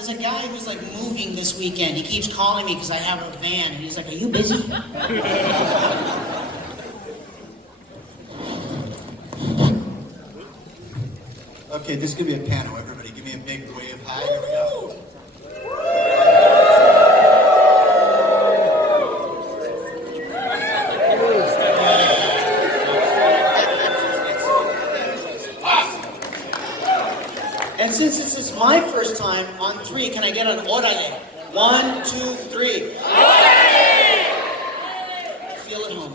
There's a guy who's like moving this weekend. He keeps calling me because I have a van, and he's like, "Are you busy?" Okay, this is gonna be a panel. Everybody, give me a big wave high. Here we go. And since this is my first time on 3, can I get an orale? 1, 2, 3. Orale! Feel at home.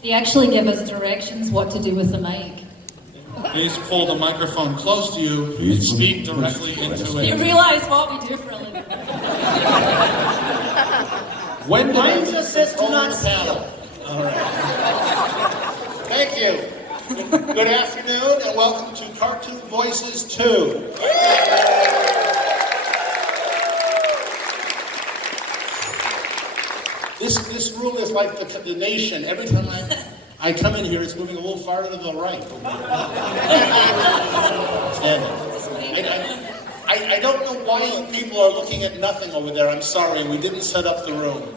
He actually gave us directions what to do with the mic. Please pull the microphone close to you and speak directly into it. You realize what we do for a living. When Mine just says do not steal. All right. Thank you. Good afternoon and welcome to Cartoon Voices 2. This room is like the nation. Every time I come in here, it's moving a little farther to the right. I don't know why people are looking at nothing over there. I'm sorry, we didn't set up the room.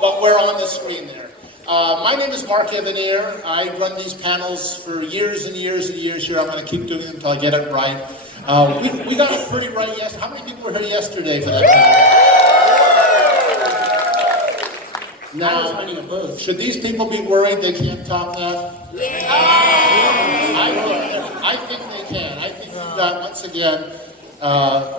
But we're on the screen there. My name is Mark Evanier. I run these panels for years and years and years here. I'm going to keep doing them until I get it right. We got it pretty right yesterday. How many people were here yesterday for that panel? Now, should these people be worried they can't top that? Yeah. I think they can. I think we've got, once again,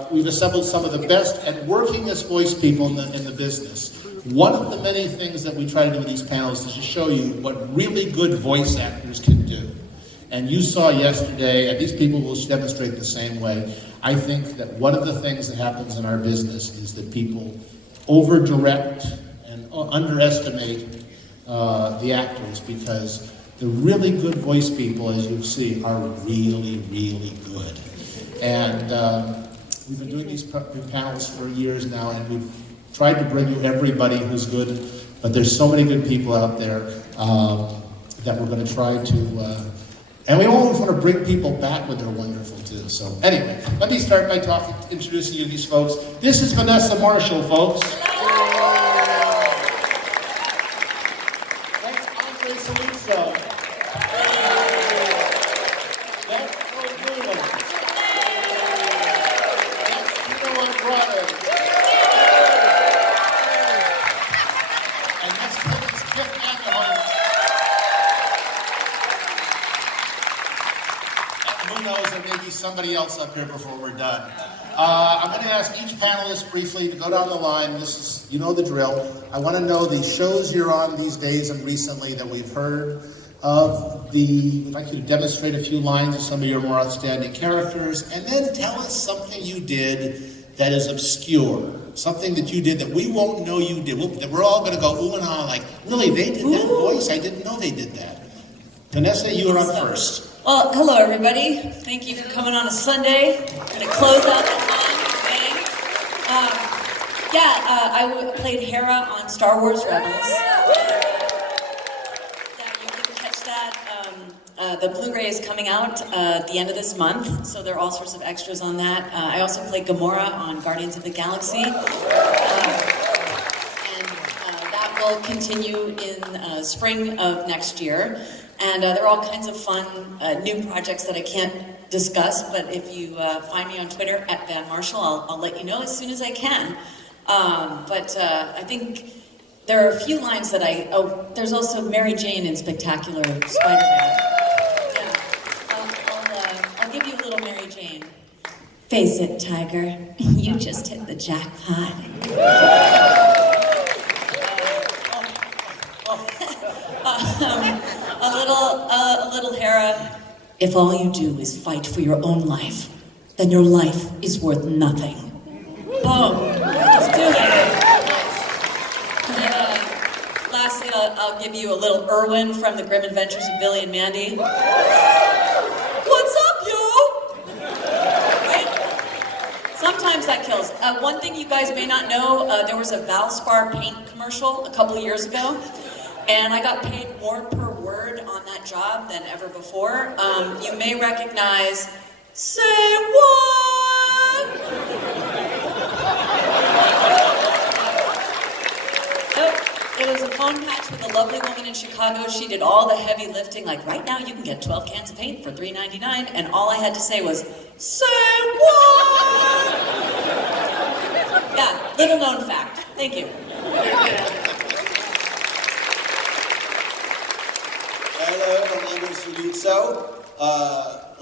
we've assembled some of the best and workingest voice people in the business. One of the many things that we try to do with these panels is to show you what really good voice actors can do. And you saw yesterday, and these people will demonstrate the same way. I think that one of the things that happens in our business is that people over-direct and underestimate the actors, because the really good voice people, as you see, are really, really good. And we've been doing these panels for years now, and we've tried to bring you everybody who's good, but there's so many good people out there that we're going to try to, and we always want to bring people back when they're wonderful too. So anyway, let me start by introducing you to these folks. This is Vanessa Marshall, folks. That's Sogliuzzo. That's Newlands. That's Dino Andrade. And that's Kiff and who knows, there may be somebody else up here before we're done. I'm going to ask each panelist briefly to go down the line. This is, you know the drill. I want to know the shows you're on these days and recently that we've heard of. We'd like you to demonstrate a few lines of some of your more outstanding characters, and then tell us something you did that is obscure. Something that you did that we won't know you did. That we're all going to go ooh and ah, like, really, they did that voice? I didn't know they did that. Vanessa, you are on first. Well, hello everybody. Thank you for coming on a Sunday. We're going to close out the time. I played Hera on Star Wars Rebels. You can catch that. The Blu-ray is coming out at the end of this month, so there are all sorts of extras on that. I also played Gamora on Guardians of the Galaxy. And that will continue in spring of next year. And there are all kinds of fun new projects that I can't discuss, but if you find me on Twitter at Van Marshall, I'll let you know as soon as I can. But I think there are a few lines that there's also Mary Jane in Spectacular Spider-Man. I'll give you a little Mary Jane. Face it, Tiger, you just hit the jackpot. A little Hera. If all you do is fight for your own life, then your life is worth nothing. Boom. Just do it. Lastly, I'll give you a little Irwin from the Grim Adventures of Billy and Mandy. What's up, yo? Right? Sometimes that kills. One thing you guys may not know, there was a Valspar paint commercial a couple of years ago, and I got paid more per word prepared on that job than ever before. You may recognize, say what? Nope. It was a phone patch with a lovely woman in Chicago. She did all the heavy lifting. Like, right now you can get 12 cans of paint for $3.99, and all I had to say was, say what? Yeah, little known fact. Thank you. Hello, I'm Sogliuzzo.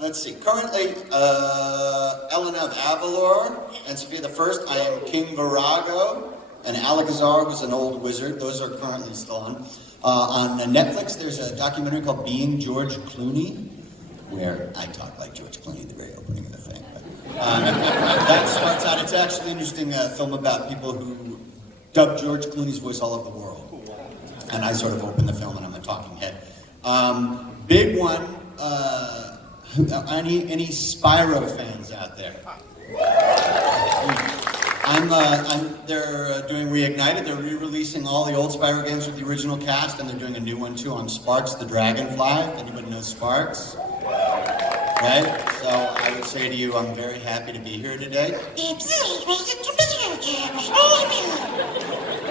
Let's see. Currently, Ellen of Avalor and Sophia the First. I am King Virago. And Alakazar was an old wizard. Those are currently still on. On Netflix, there's a documentary called Being George Clooney, where I talk like George Clooney at the very opening of the thing. But, that starts out, it's actually an interesting film about people who dub George Clooney's voice all over the world. And I sort of open the film and I'm a talking head. Big one, any Spyro fans out there? They're doing Reignited. They're re-releasing all the old Spyro games with the original cast, and they're doing a new one too on Sparks the Dragonfly. Anybody know Sparks? Right? So I would say to you, I'm very happy to be here today.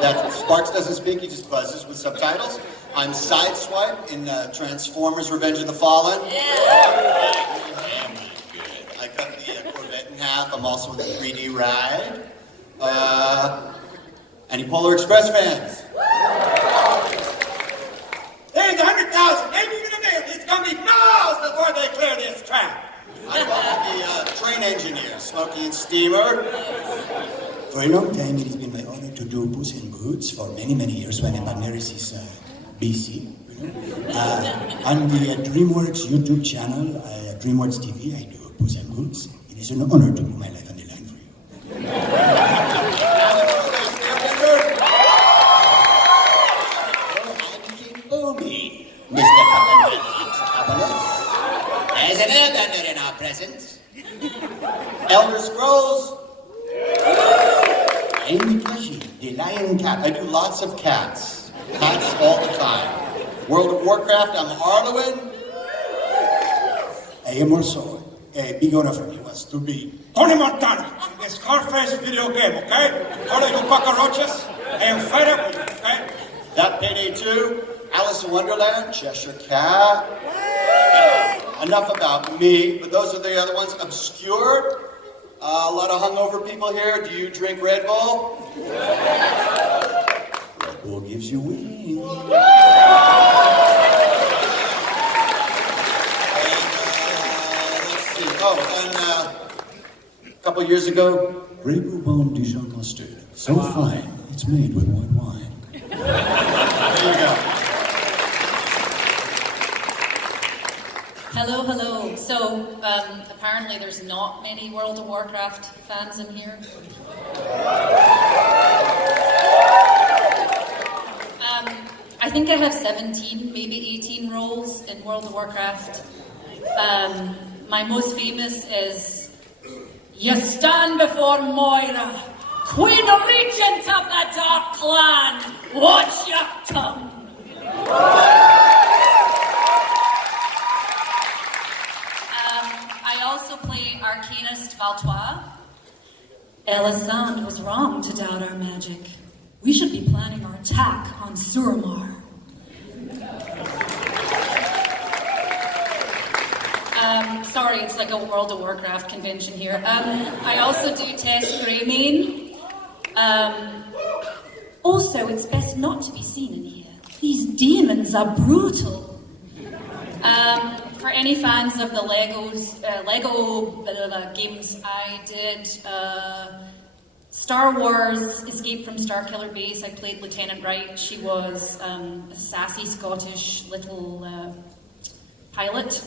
That Sparks doesn't speak, he just buzzes with subtitles. I'm Sideswipe in Transformers Revenge of the Fallen. I cut the Corvette in half. I'm also in the 3D ride. Any Polar Express fans? There's 100,000, maybe even a million. It's gonna be miles before they clear this track. I'm one of the train engineers, Smokey and Steamer. For a long time, it has been my honor to do Puss in Boots for many, many years when I'm at Neresis, BC. On the DreamWorks YouTube channel, DreamWorks TV, I do Puss in Boots. It is an honor to put my life on the line for you. Mr. Capanis. There's an airbender in our presence. Elder Scrolls. Amy Cushy, the lion cat. I do lots of cats. Cats all the time. World of Warcraft, I'm Harlowin. I am also a big honor for me was to be Tony Montana in the Scarface video game, okay? All you cockroaches, I am fed up with you, okay? That Payday 2, Alice in Wonderland, Cheshire Cat. Enough about me, but those are the other ones. Obscure. A lot of hungover people here. Do you drink Red Bull? Red Bull gives you wings. Let's see. Oh, and a couple years ago, Grey Poupon Dijon mustard. So fine, it's made with white wine. There you go. Hello, hello. So, apparently there's not many World of Warcraft fans in here. I think I have 17, maybe 18 roles in World of Warcraft. My most famous is, you stand before Moira, Queen Regent of the Dark Clan. Watch your tongue. I also play Arcanist Valtois. Elisande was wrong to doubt our magic. We should be planning our attack on Suramar. Sorry, it's like a World of Warcraft convention here. I also do Tess Greymane. Also, it's best not to be seen in here. These demons are brutal. For any fans of the Lego games, I did Star Wars Escape from Starkiller Base. I played Lieutenant Wright. She was a sassy Scottish little pilot.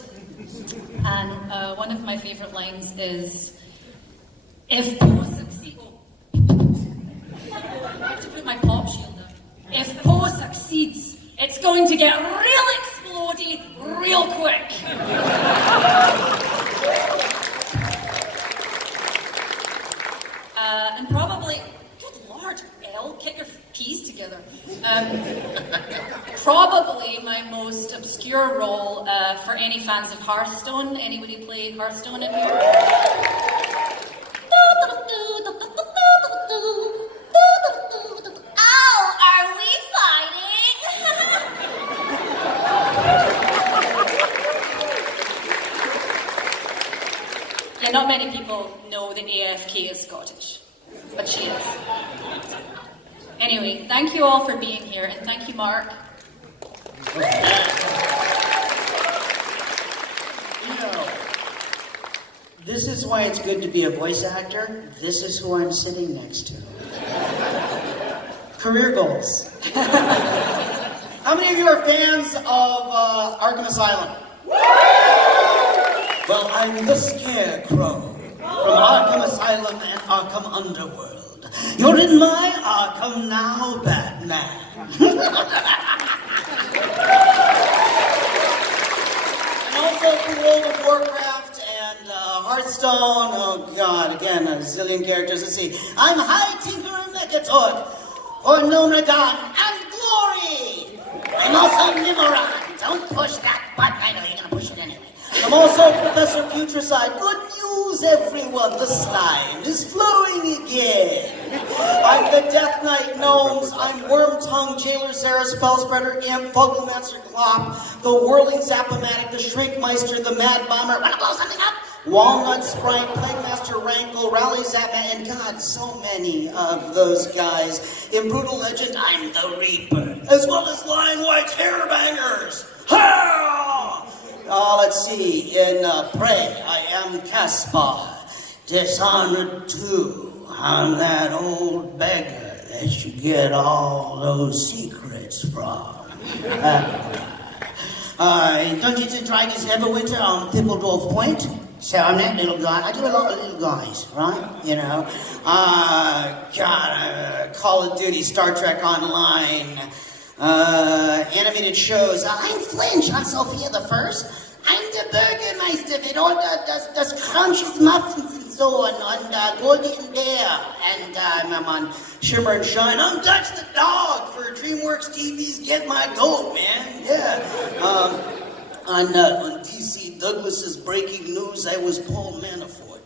And one of my favorite lines is, if Poe succeeds... I have to put my pop shield up. If Poe succeeds, it's going to get real explodey real quick. And probably, good lord, Elle, get your P's together. Probably my my most obscure role for any fans of Hearthstone. Anybody play Hearthstone in here? Oh, are we fighting? Yeah, not many people know that AFK is Scottish, but she is. Anyway, thank you all for being here, and thank you, Mark. This is why it's good to be a voice actor. This is who I'm sitting next to. Career goals. How many of you are fans of Arkham Asylum? Well, I'm the Scarecrow from Arkham Asylum and Arkham Underworld. You're in my Arkham now, Batman. And also from World of Warcraft and Hearthstone. Oh God, again, a zillion characters. Let's see. I'm High Tinkerer Megatork for Nonagon and Glory. I'm also Nimorod. Don't push that button. I know you're gonna push it anyway. I'm also Professor Putricide. Good news, everyone. The slime is flowing again. I'm the Death Knight Gnomes. I'm Wormtongue, Jailer Zara, Spellspreader, Imp, Fogelmancer, Clop, the Whirling Zapomatic, the Shrinkmeister, the Mad Bomber. Wanna blow something up? Walnut Sprite, Plaguemaster Rankle, Rally Zapman, and God, so many of those guys. In Brutal Legend, I'm the Reaper, as well as Lion White's Hairbangers. Ha! Let's see. In Prey, I am Caspar. Dishonored 2, I'm that old beggar that you get all those secrets from. Dungeons and Dragons Neverwinter on Pippledorf Point. So I'm that little guy. I do a lot of little guys, right? You know. Call of Duty, Star Trek Online, animated shows. I'm Flinch on Sophia the First. I'm the Burgermeister with all the scrumptious muffins and so on Golden Bear. And I'm on Shimmer and Shine. I'm Dutch the Dog for DreamWorks TV's Get My Goat, man. Yeah. On DC Douglas's Breaking News, I was Paul Manafort.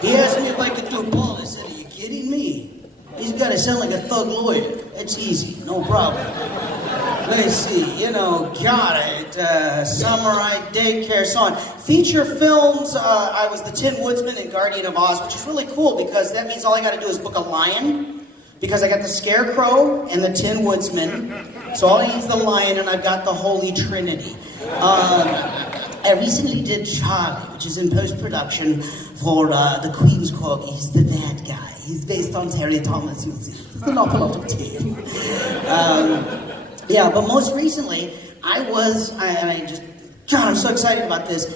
He asked me if I could do Paul. I said, are you kidding me? He's got to sound like a thug lawyer. It's easy, no problem. Let's see, Samurai Daycare, so on. Feature films, I was the Tin Woodsman in Guardian of Oz, which is really cool because that means all I got to do is book a lion. Because I got the Scarecrow and the Tin Woodsman. So all I need is the lion, and I've got the Holy Trinity. I recently did Charlie, which is in post-production for the Queen's Corgi. He's the bad guy. He's based on Terry Thomas, you'll see. There's an awful lot of teeth. But most recently, I'm so excited about this.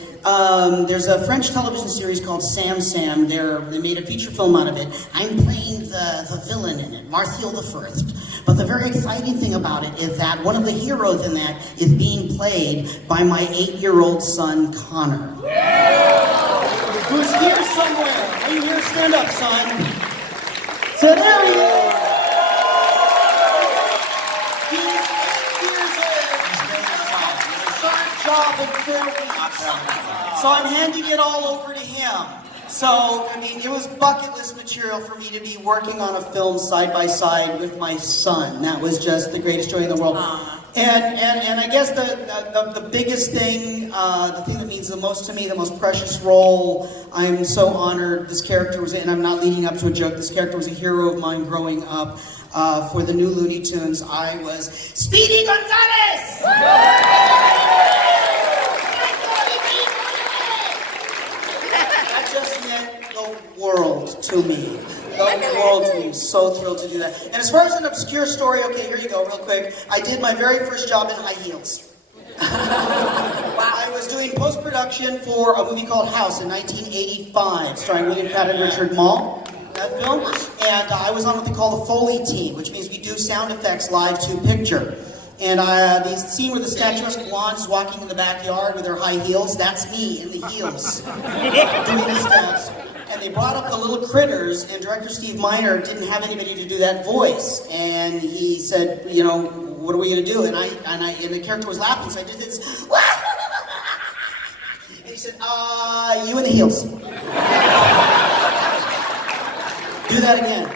There's a French television series called Sam Sam. They made a feature film out of it. I'm playing the villain in it, Marthiel the First. But the very exciting thing about it is that one of the heroes in that is being played by my 8-year-old son, Connor. Who's here somewhere. Are you here? Stand up, son. So there he is. He's 8 years old. Job in 4 weeks. So I'm handing it all over to him. So, it was bucket list material for me to be working on a film side by side with my son. That was just the greatest joy in the world. And I guess the biggest thing, the thing that means the most to me, the most precious role, I'm so honored this character was in. I'm not leading up to a joke. This character was a hero of mine growing up. For the new Looney Tunes, I was Speedy Gonzales! That just meant the world to me. The world to me. So thrilled to do that. And as far as an obscure story, okay, here you go, real quick. I did my very first job in high heels. I was doing post-production for a movie called House in 1985, starring William Pratt and Richard Mall. That film, and I was on what they call the Foley team, which means we do sound effects live to picture. And the scene where the statuesque blonde is walking in the backyard with her high heels, that's me in the heels doing the steps. And they brought up the little critters, and director Steve Miner didn't have anybody to do that voice. And he said, what are we gonna do? And the character was laughing, so I just did this. And he said, you in the heels. Do that again.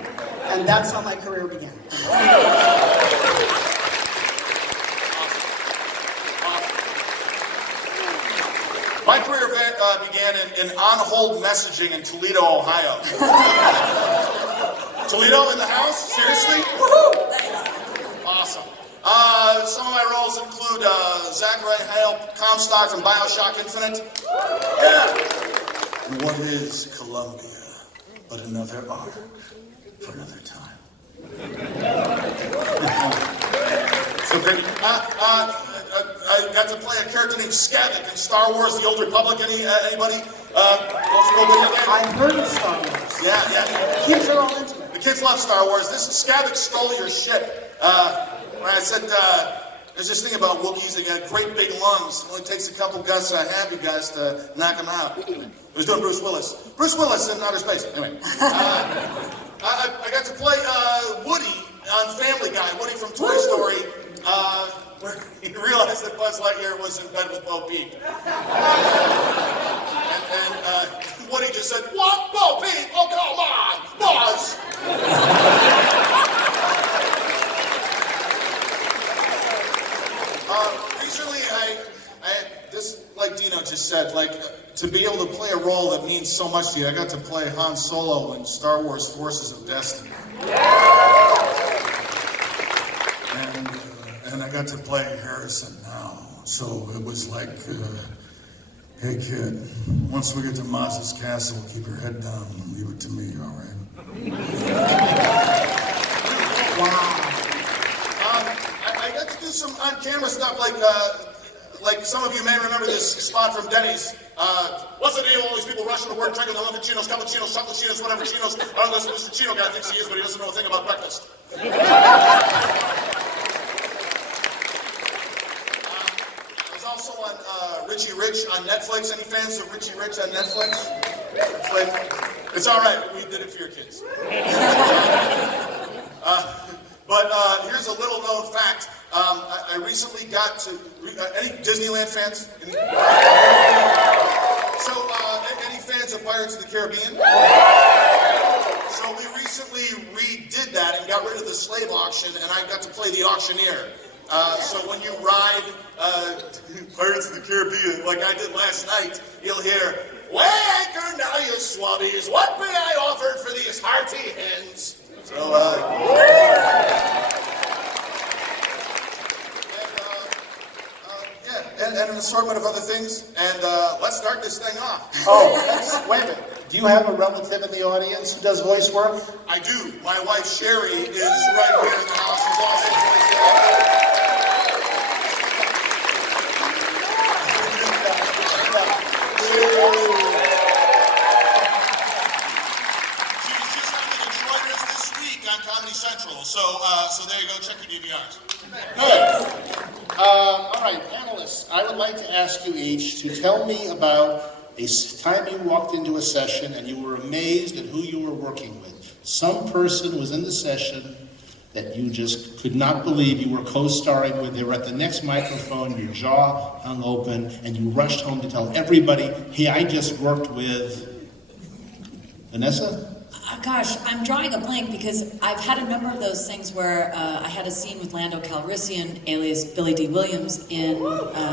And that's how my career began. My career began in on-hold messaging in Toledo, Ohio. Toledo in the house? Seriously? Woohoo! Awesome. Some of my roles include Zachary Hale, Comstock from BioShock Infinite. Yeah. And what is Columbia but another art for another time? So great. I got to play a character named Scavik in Star Wars: The Old Republic. Anybody? I've heard of Star Wars. Yeah. Kids are all into it. The kids love Star Wars. This Scavik stole your shit. When I said, there's this thing about Wookiees, they got great big lungs. It only takes a couple guys, happy guys, to knock them out. It was doing Bruce Willis. Bruce Willis in outer space. Anyway. I got to play Woody on Family Guy, Woody from Toy Story, where he realized that Buzz Lightyear was in bed with Bo Peep. And Woody just said, "What? Bo Peep? Oh, come on, Buzz!" Recently, this, like Dino just said, to be able to play a role that means so much to you, I got to play Han Solo in Star Wars Forces of Destiny. And I got to play Harrison now. So it was like, hey kid, once we get to Maz's castle, keep your head down and leave it to me, all right? Wow. I got to do some on-camera stuff, like some of you may remember this spot from Denny's. What's the deal? All these people rushing to work, drinking their Chinos, cappuccinos, chocolate whatever Chinos. I don't know what Mr. Chino guy thinks he is, but he doesn't know a thing about breakfast. I was also on Richie Rich on Netflix. Any fans of Richie Rich on Netflix? It's all right. We did it for your kids. But here's a little known fact. I recently got to... any Disneyland fans? So, any fans of Pirates of the Caribbean? So we recently redid that and got rid of the slave auction, and I got to play the auctioneer. So when you ride Pirates of the Caribbean, like I did last night, you'll hear, "Weigh anchor now, you swabbies, what may I offer for these hearty hens?" So, and an assortment of other things, and let's start this thing off. Oh, wait a minute. Do you have a relative in the audience who does voice work? I do. My wife Sherry is right here in the house. She's also a voice actor. She's just on the Detroiters this week on Comedy Central. So there you go. Check your DVRs. Good. All right, panelists, I would like to ask you each to tell me about a time you walked into a session and you were amazed at who you were working with. Some person was in the session that you just could not believe you were co-starring with. They were at the next microphone, your jaw hung open, and you rushed home to tell everybody, "Hey, I just worked with..." Vanessa? Gosh, I'm drawing a blank because I've had a number of those things where I had a scene with Lando Calrissian, alias Billy D. Williams, in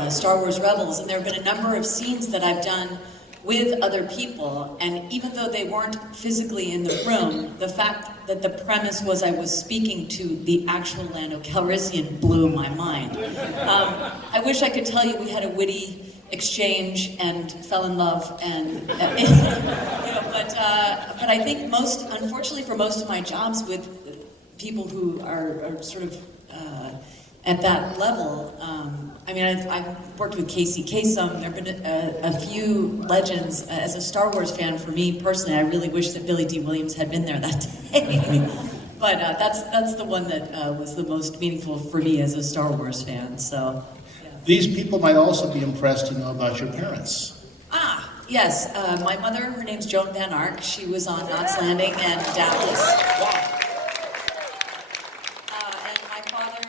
Star Wars Rebels, and there have been a number of scenes that I've done with other people, and even though they weren't physically in the room, the fact that the premise was I was speaking to the actual Lando Calrissian blew my mind. I wish I could tell you we had a witty exchange and fell in love, and but I think unfortunately for most of my jobs with people who are sort of at that level, I mean, I've worked with Casey Kasem. There have been a few legends. As a Star Wars fan, for me personally, I really wish that Billy D. Williams had been there that day. But that's the one that was the most meaningful for me as a Star Wars fan. So. These people might also be impressed to know about your parents. Yes. My mother, her name's Joan Van Ark. She was on Knots Landing and Dallas. And my father,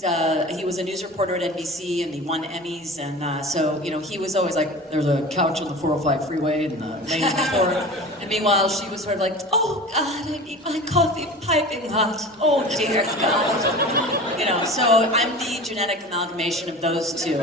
he was a news reporter at NBC, and he won Emmys, and so, you know, he was always like, there's a couch on the 405 freeway in the lane before, and meanwhile, she was sort of like, oh God, I need my coffee piping hot, oh dear God. You know, so I'm the genetic amalgamation of those two.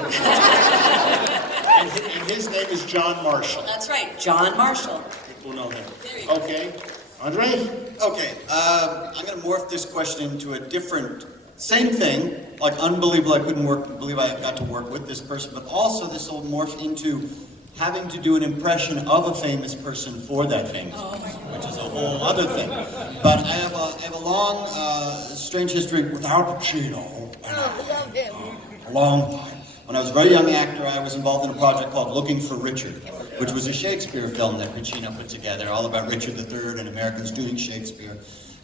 And his name is John Marshall. That's right, John Marshall. People know him. There you go. Okay. Andre? Okay, I'm going to morph this question into a different, same thing, like unbelievable I couldn't believe I got to work with this person, but also this will morph into having to do an impression of a famous person for that famous person, which is a whole other thing. But I have a long, strange history with Al Pacino, a long time. When I was a very young actor, I was involved in a project called Looking for Richard, which was a Shakespeare film that Pacino put together, all about Richard III and Americans doing Shakespeare.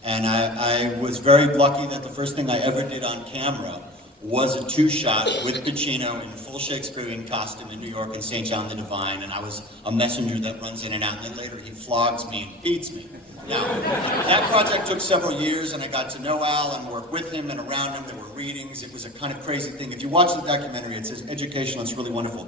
And I was very lucky that the first thing I ever did on camera was a two-shot with Pacino in full Shakespearean costume in New York in St. John the Divine, and I was a messenger that runs in and out, and then later he flogs me and beats me. Now, that project took several years, and I got to know Al and work with him and around him. There were readings. It was a kind of crazy thing. If you watch the documentary, it's educational. It's really wonderful.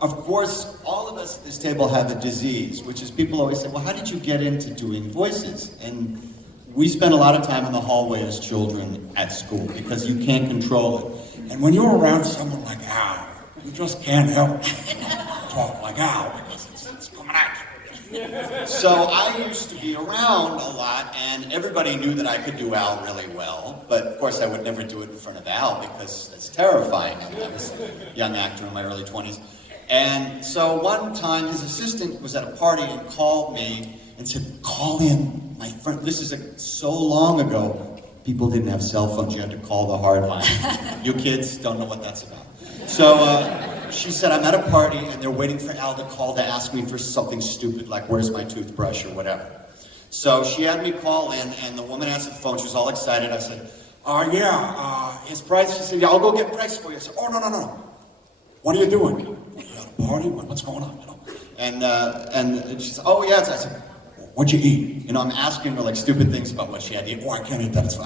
Of course, all of us at this table have a disease, which is people always say, well, how did you get into doing voices? And we spent a lot of time in the hallway as children at school because you can't control it. And when you're around someone like Al, you just can't help talk like Al because it's coming at you. So I used to be around a lot, and everybody knew that I could do Al really well. But of course, I would never do it in front of Al because it's terrifying. I mean, I was a young actor in my early 20s. And so one time, his assistant was at a party and called me and said, call in my friend. This is so long ago. People didn't have cell phones. You had to call the hard line. You kids don't know what that's about. So she said, I'm at a party and they're waiting for Al to call to ask me for something stupid like where's my toothbrush or whatever. So she had me call in and the woman answered the phone. She was all excited. I said, is Bryce? She said, yeah, I'll go get Bryce for you. I said, oh, no. What are you doing? You at a party? What's going on? You know? And she said, oh, yeah. I said, what'd you eat? You know, I'm asking her like stupid things about what she had to eat. Oh, I can't eat that.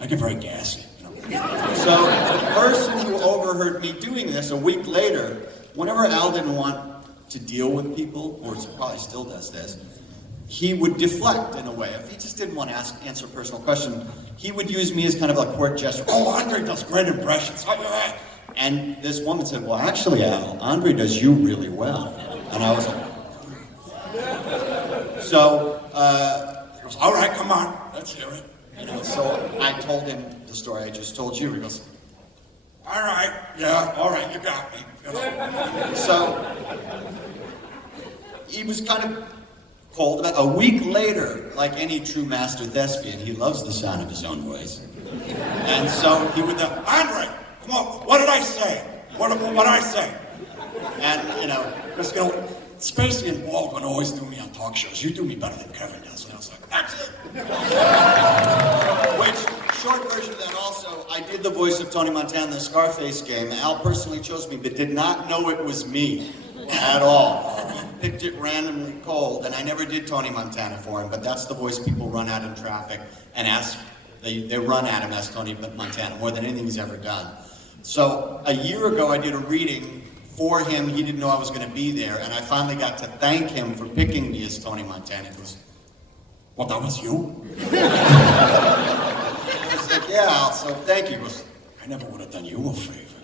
I get very gassy. You know? So the person who overheard me doing this a week later, whenever Al didn't want to deal with people, or probably still does this, he would deflect in a way. If he just didn't want to answer a personal question, he would use me as kind of a court gesture. Oh, Andre does great impressions. And this woman said, well, actually, Al, Andre does you really well. And I was like, so he goes, all right, come on, let's hear it. You know, so I told him the story I just told you. He goes, all right, yeah, all right, you got me. You know? So he was kind of cold about it. A week later, like any true master thespian, he loves the sound of his own voice. And so he would go, Andre, come on, what did I say? What did I say? And, you know, just go, Spacey and Baldwin always do me on talk shows. You do me better than Kevin does. And I was like, that's it. Which, short version of that also, I did the voice of Tony Montana in the Scarface game. Al personally chose me, but did not know it was me at all. He picked it randomly cold, and I never did Tony Montana for him, but that's the voice people run at in traffic and ask. They run at him as Tony Montana more than anything he's ever done. So a year ago, I did a reading for him. He didn't know I was going to be there, and I finally got to thank him for picking me as Tony Montana. He goes, "What, that was you?" I was like, "Yeah, Al, so thank you." He goes, "I never would have done you a favor."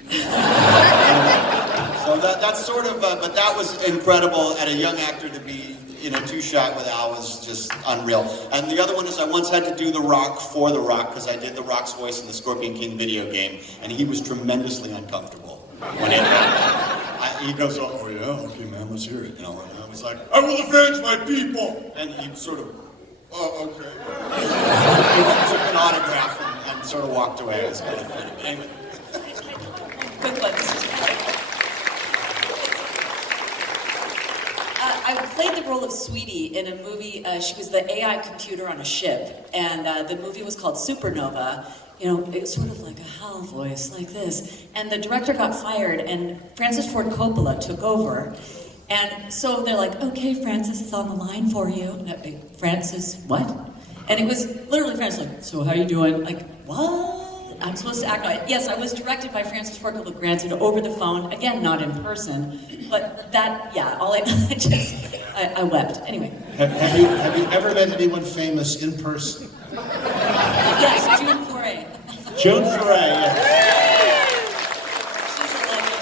So that's sort of, but that was incredible at a young actor to be in a two-shot with Al was just unreal. And the other one is I once had to do The Rock for The Rock because I did The Rock's voice in the Scorpion King video game, and he was tremendously uncomfortable when it happened. He goes, "Oh yeah, okay, man, let's hear it." You know, and I was like, "I will avenge my people," and he sort of, "Oh, okay." He took an autograph and sort of walked away. It was kind of funny. But anyway. Good ones. I played the role of Sweetie in a movie. She was the AI computer on a ship, and the movie was called Supernova. You know, it was sort of like a Hal voice, like this. And the director got fired, and Francis Ford Coppola took over. And so they're like, "Okay, Francis is on the line for you." And Francis, what? And it was literally Francis like, "So how you doing?" Like, what? I'm supposed to act right. Yes, I was directed by Francis Ford Coppola, granted over the phone, again, not in person, but that, yeah, I wept. Anyway. Have you ever met anyone famous in person? Yes, June Foray. June Foray, yes. She's a legend.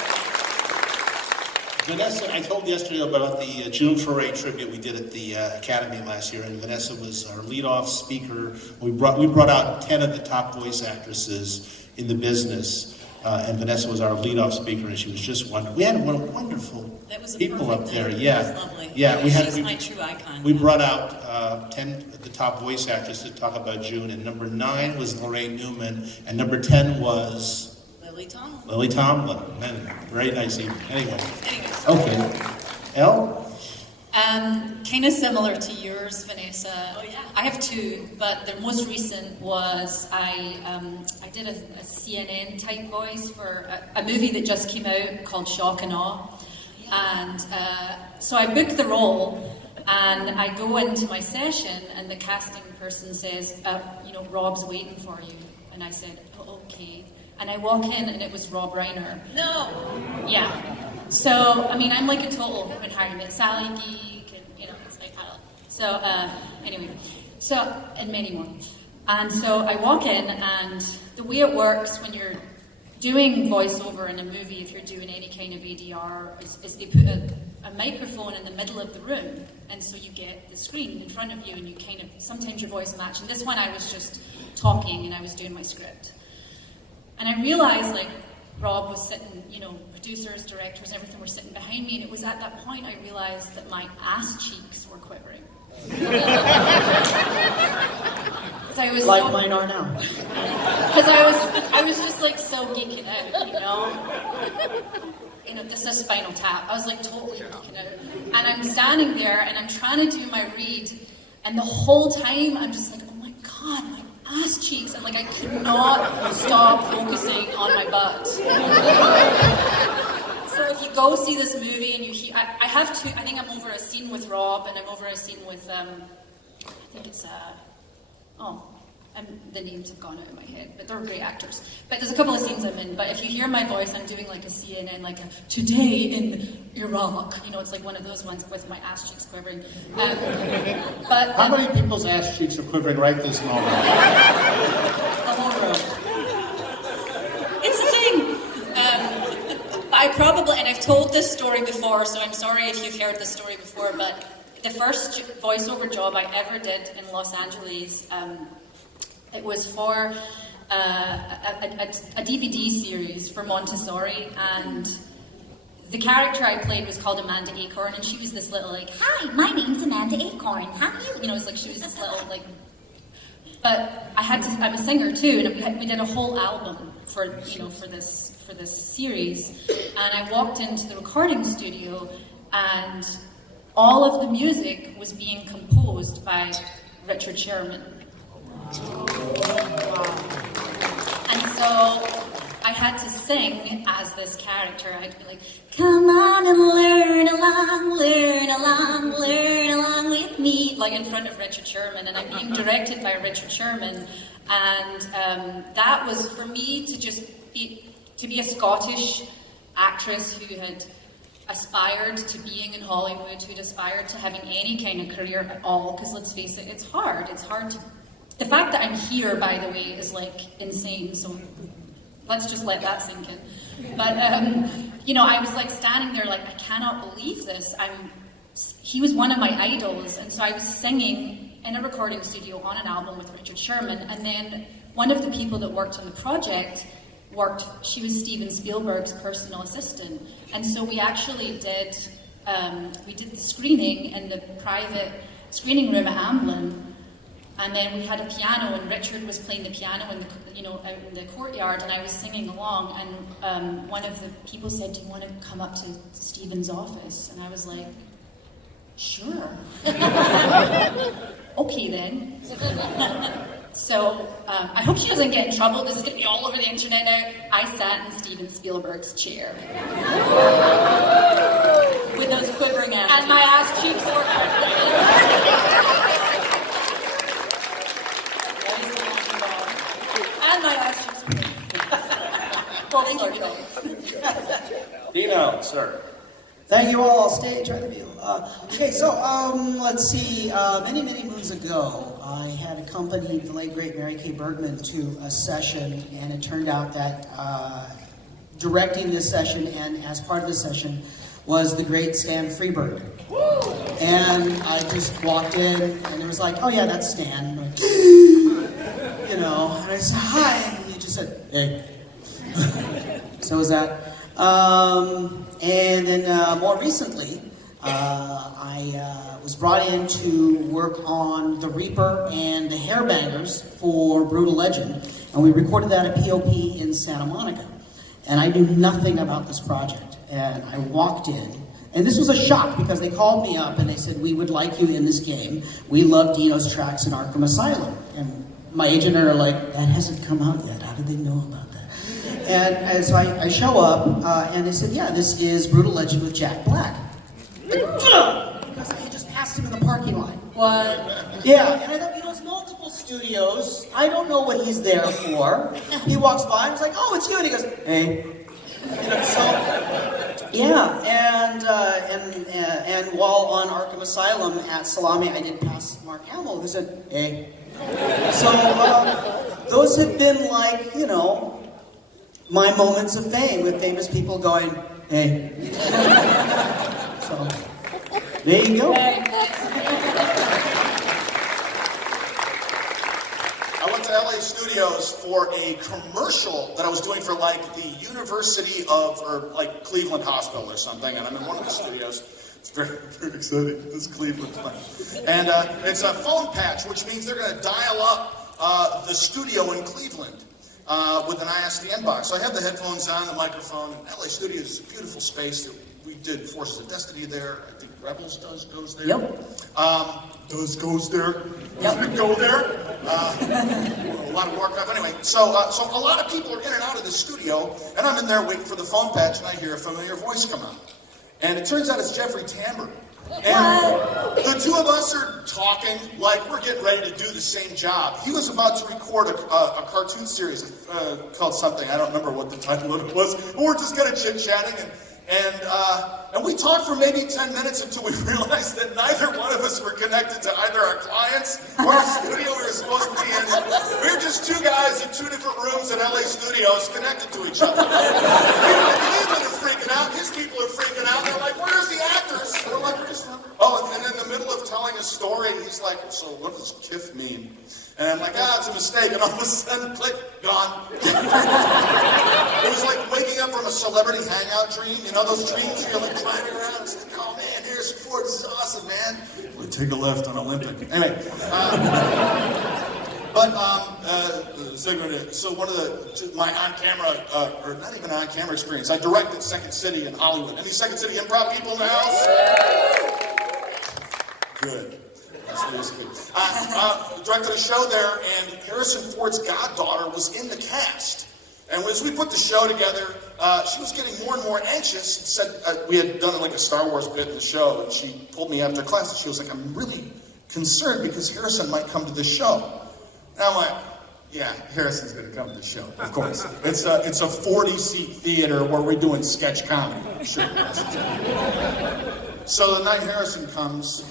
Vanessa, I told yesterday about the June Foray tribute we did at the Academy last year, and Vanessa was our lead-off speaker. We brought out 10 of the top voice actresses in the business, and Vanessa was our lead-off speaker, and she was just wonderful. We had wonderful people up there. Yeah, That was lovely. yeah. She's my true icon. We brought out 10 of the top voice actresses to talk about June, and number 9 was Lorraine Newman, and number 10 was Lily Tomlin. Man, very nice evening. Anyways. Okay. Elle? Kind of similar to yours, Vanessa. Oh, yeah. I have 2, but the most recent was I did a CNN type voice for a movie that just came out called Shock and Awe. And so I booked the role, and I go into my session, and the casting person says, Rob's waiting for you. And I said, oh, okay. And I walk in, and it was Rob Reiner. No! Yeah. So, I mean, I'm like a total When Harry Met Sally geek, and, it's like, so, anyway. So, and many more. And so I walk in, and the way it works when you're doing voiceover in a movie, if you're doing any kind of ADR, is they put a microphone in the middle of the room, and so you get the screen in front of you, and you kind of, sometimes your voice match. And this one I was just talking, and I was doing my script. And I realized, Rob was sitting, producers, directors, everything were sitting behind me, and it was at that point I realized that my ass cheeks were quivering. Mine are now. Because I was just so geeking out, this is Spinal Tap. I was totally geeking out. And I'm standing there, and I'm trying to do my read, and the whole time I'm just oh my God, my ass cheeks, and I could not stop focusing on my butt. So if you go see this movie and you hear, I have 2, I think I'm over a scene with Rob, and I'm over a scene with, I think it's, the names have gone out of my head, but they're great actors. But there's a couple of scenes I'm in, but if you hear my voice, I'm doing a CNN, a today in Iraq, it's one of those ones with my ass cheeks quivering. But how many people's ass cheeks are quivering right this moment? The whole room. It's a thing. And I've told this story before, so I'm sorry if you've heard this story before, but the first voiceover job I ever did in Los Angeles, it was for a DVD series for Montessori, and the character I played was called Amanda Acorn, and she was this little hi, my name's Amanda Acorn, how are you? It's she was this little but I'm a singer too, and we did a whole album for this series, and I walked into the recording studio, and all of the music was being composed by Richard Sherman. And so I had to sing as this character. I had to be come on and learn along with me, in front of Richard Sherman, and I'm being directed by Richard Sherman, and that was for me to be a Scottish actress who had aspired to being in Hollywood, who'd aspired to having any kind of career at all, because let's face it, it's hard to... The fact that I'm here, by the way, is insane, so let's just let that sink in. But, I was standing there I cannot believe this. He was one of my idols, and so I was singing in a recording studio on an album with Richard Sherman, and then one of the people that worked on the project she was Steven Spielberg's personal assistant, and so we actually did the screening in the private screening room at Amblin, and then we had a piano, and Richard was playing the piano in out in the courtyard, and I was singing along, and one of the people said, do you want to come up to Steven's office? And I was sure. Okay then. So, I hope she doesn't get in trouble. This is going to be all over the internet now. I sat in Steven Spielberg's chair. With those quivering ass. And my ass cheeks were quivering. And my ass cheeks were quivering. Thank you all. I'll stay, try to be. Okay, so let's see. Many moons ago, I had accompanied the late great Mary Kay Bergman to a session, and it turned out that directing this session and as part of the session was the great Stan Freberg. And I just walked in, and it was like, oh yeah, that's Stan. Like, you know, and I said hi, and he just said, hey. So was that. And then more recently, I was brought in to work on The Reaper and the Hairbangers for Brutal Legend, and we recorded that at POP in Santa Monica. And I knew nothing about this project, and I walked in, and this was a shock because they called me up and they said, we would like you in this game. We love Dino's tracks in Arkham Asylum. And my agent are like, that hasn't come out yet. How did they know about that? And so I show up, and they said, yeah, this is Brutal Legend with Jack Black. Because I had just passed him in the parking lot. What? Yeah, and I thought, you know, it's multiple studios. I don't know what he's there for. He walks by and he's like, oh, it's you. And he goes, hey. You know, so, yeah, and while on Arkham Asylum at Salami, I did pass Mark Hamill, who said, hey. So, those have been like, you know, my moments of fame with famous people going, hey. So, there you go. I went to LA Studios for a commercial that I was doing for like the University of, or like Cleveland Hospital or something, and I'm in one of the studios. It's very, very exciting. This Cleveland thing. And it's a phone patch, which means they're going to dial up the studio in Cleveland with an ISDN box. So I have the headphones on, the microphone. LA Studios is a beautiful space. We did Forces of Destiny there. I think Rebels goes there. Yep. Goes there. Yep. Go there. A lot of Warcraft. Anyway, so a lot of people are in and out of the studio, and I'm in there waiting for the phone patch, and I hear a familiar voice come out. And it turns out it's Jeffrey Tambor. And the two of us are talking like we're getting ready to do the same job. He was about to record a cartoon series called something. I don't remember what the title of it was. But we're just kind of chit-chatting, and we talked for maybe 10 minutes until we realized that neither one of us were connected to either our clients or the studio we were supposed to be in. We were just two guys in two different rooms at LA Studios connected to each other. People in Cleveland are freaking out. His people are freaking out. They're like, where's the actors? We're like, we're just... Oh, and in the middle of telling a story, he's like, so what does Kiff mean? And I'm like, it's a mistake. And all of a sudden, click, gone. It was like waking up from a celebrity hangout dream. You know those dreams where you're like driving around and it's like, oh man, Harrison Ford, this is awesome, man. We'll take a left on Olympic. Anyway. So one of my on-camera, or not even on-camera experience, I directed Second City in Hollywood. Any Second City improv people in the house? Good. Directed a show there, and Harrison Ford's goddaughter was in the cast. And as we put the show together, she was getting more and more anxious. And said we had done like a Star Wars bit in the show, and she pulled me after class, and she was like, "I'm really concerned because Harrison might come to the show." And I'm like, "Yeah, Harrison's going to come to the show, of course. It's a 40-seat theater where we're doing sketch comedy. Sure." So the night Harrison comes,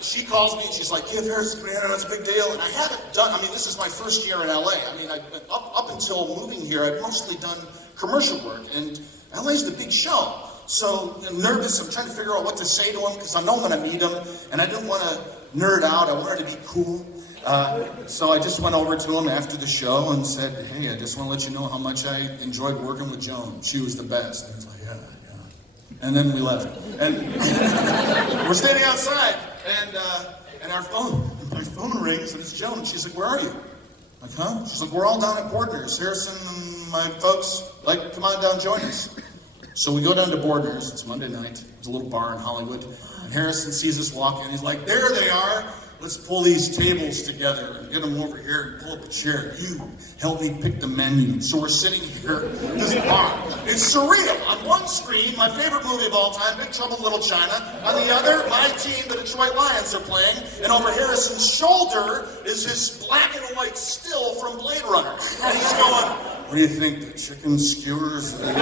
she calls me and she's like, "Kiff, Harrison, man, that's a big deal." And I haven't done, this is my first year in LA. Up until moving here, I'd mostly done commercial work, and LA's the big show. So I'm nervous, I'm trying to figure out what to say to him, because I know I'm going to meet him, and I didn't want to nerd out, I wanted to be cool. So I just went over to him after the show and said, "Hey, I just want to let you know how much I enjoyed working with Joan. She was the best." And he's like, yeah. And then we left. And we're standing outside, and my phone rings, and it's Joan. And she's like, "Where are you?" I'm like, "Huh?" She's like, "We're all down at Bordner's. Harrison and my folks, like, come on down, join us." So we go down to Bordner's. It's Monday night. It's a little bar in Hollywood. And Harrison sees us walk in. He's like, "There they are. Let's pull these tables together and get them over here and pull up a chair. You help me pick the menu." So we're sitting here at this bar. It's surreal. On one screen, my favorite movie of all time, Big Trouble in Little China. On the other, my team, the Detroit Lions, are playing. And over Harrison's shoulder is his black and white still from Blade Runner. And he's going, "What do you think, the chicken skewers?" And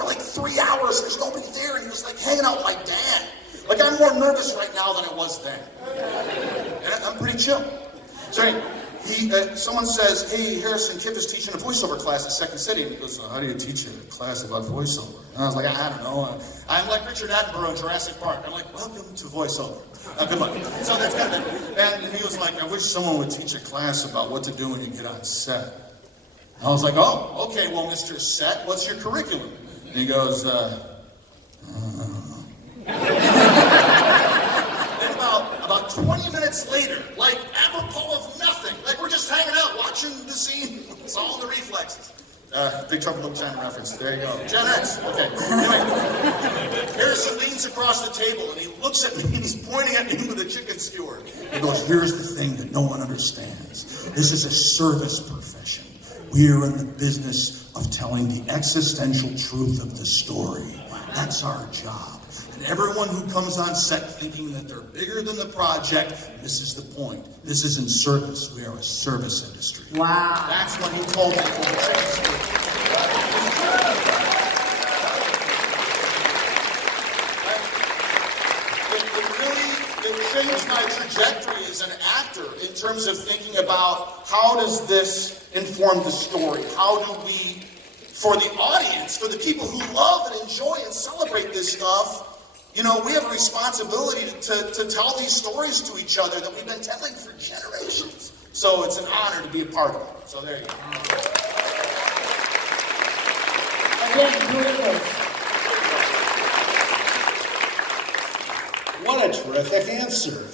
for like 3 hours. There's nobody there. And he was like hanging out with my dad. Like, I'm more nervous right now than I was then. And I'm pretty chill. So someone says, hey, Harrison, Kiff is teaching a voiceover class at Second City. And he goes, how do you teach a class about voiceover? And I was like, I don't know. I'm like Richard Attenborough in Jurassic Park. I'm like, welcome to voiceover. Good luck. So that's kind of it. And he was like, I wish someone would teach a class about what to do when you get on set. I was like, oh, okay, well, Mr. Set, what's your curriculum? And he goes, And about 20 minutes later, like apropos of nothing, like we're just hanging out watching the scene. It's all the reflexes. Big Trouble in Little China reference. There you go. Gen X. Okay. Anyway, Harrison leans across the table and he looks at me and he's pointing at me with a chicken skewer. He goes, here's the thing that no one understands. This is a service profession. We're in the business of telling the existential truth of the story. That's our job. And everyone who comes on set thinking that they're bigger than the project misses the point. This isn't service. We are a service industry. Wow. That's what he told me for the chicken skewer. It changed my trajectory as an actor in terms of thinking about how does this inform the story? How do we, for the audience, for the people who love and enjoy and celebrate this stuff, you know, we have a responsibility to tell these stories to each other that we've been telling for generations. So it's an honor to be a part of it. So there you go. Again, kudos. What a terrific answer.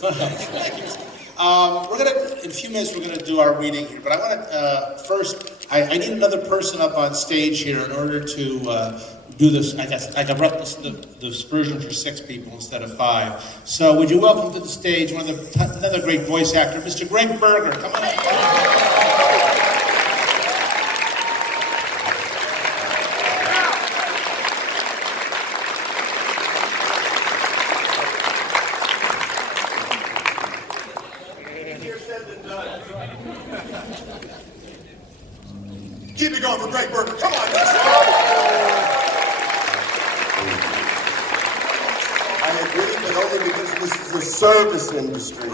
We're gonna, in a few minutes, we're gonna do our reading here, but I wanna, first, I need another person up on stage here in order to do this. I guess I brought this version for 6 people instead of 5. So would you welcome to the stage another great voice actor, Mr. Gregg Berger. Come on. Keep it going for Gregg Berger. Come on, guys. I agree, but only because this is a service industry.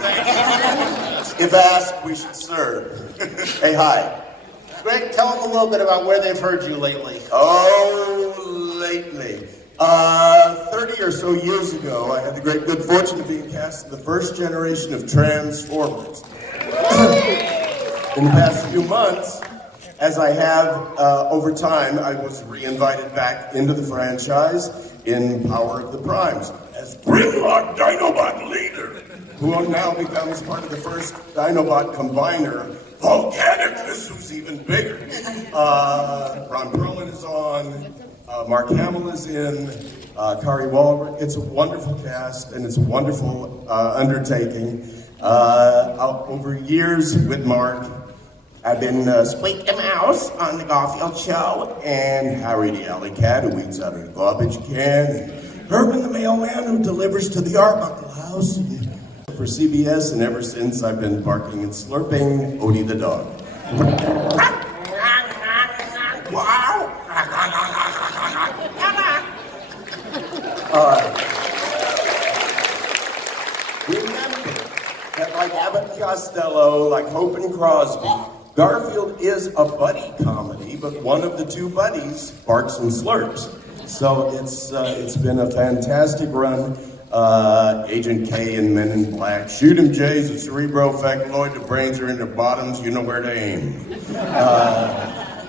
If asked, we should serve. Hey, hi. Gregg, tell them a little bit about where they've heard you lately. Oh, lately. 30 or so years ago, I had the great good fortune of being cast in the first generation of Transformers. In the past few months, as I have over time, I was re-invited back into the franchise in Power of the Primes as Grimlock Dinobot leader, who now becomes part of the first Dinobot combiner, Volcanicus, who's even bigger. Ron Perlman is on, Mark Hamill is in, Kari Wahlberg. It's a wonderful cast, and it's a wonderful undertaking. Over years with Mark, I've been Squeak the Mouse on the Garfield Show, and Harry the Alley Cat who eats out of the garbage can, and Herman the Mailman who delivers to the Arbuckle House. For CBS, and ever since I've been barking and slurping Odie the dog. Remember that like Abbott and Costello, like Hope and Crosby, Garfield is a buddy comedy, but one of the two buddies barks and slurps. So it's been a fantastic run. Agent K and Men in Black. Shoot 'em, Jays, a cerebrofactoid. The brains are in their bottoms. You know where to aim.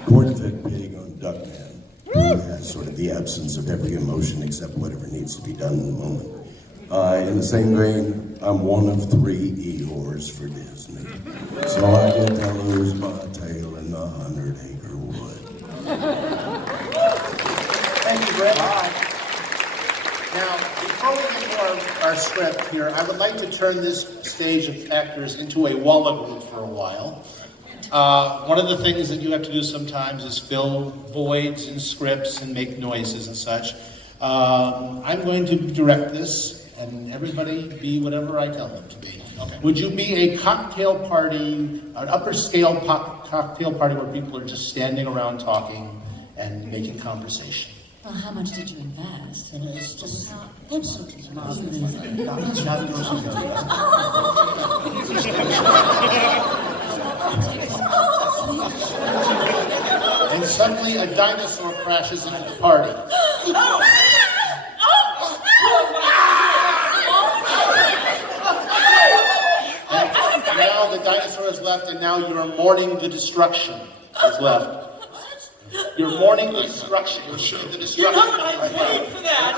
Corn-fed pig on Duckman. Who has sort of the absence of every emotion except whatever needs to be done in the moment. In the same vein, I'm one of 3 Eeyores for Disney. So I get to lose my tail in the 100-acre wood. Thank you, Gregg. Now, before we get to our script here, I would like to turn this stage of actors into a walla group for a while. One of the things that you have to do sometimes is fill voids in scripts and make noises and such. I'm going to direct this, and everybody be whatever I tell them to be. Okay. Would you be a cocktail party, an upper scale cocktail party where people are just standing around talking and making conversation? Well, how much did you invest? And it's just absolutely marvelous. And suddenly a dinosaur crashes into the party. And now the dinosaur is left, and now you are mourning the destruction is left. You're mourning the destruction. You're mourning the destruction. I paid for that.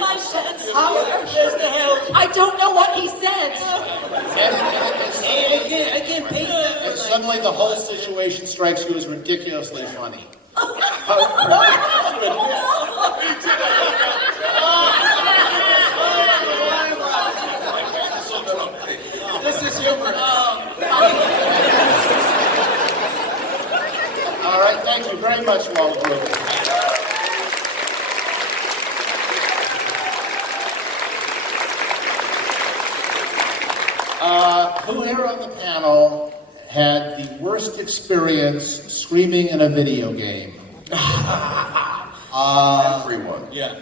My sense. I don't know what he said. I can't pay that. And suddenly the whole situation strikes you as ridiculously funny. This is humor. All right, thank you very much, Walter. Who here on the panel had the worst experience screaming in a video game? Everyone. Yeah.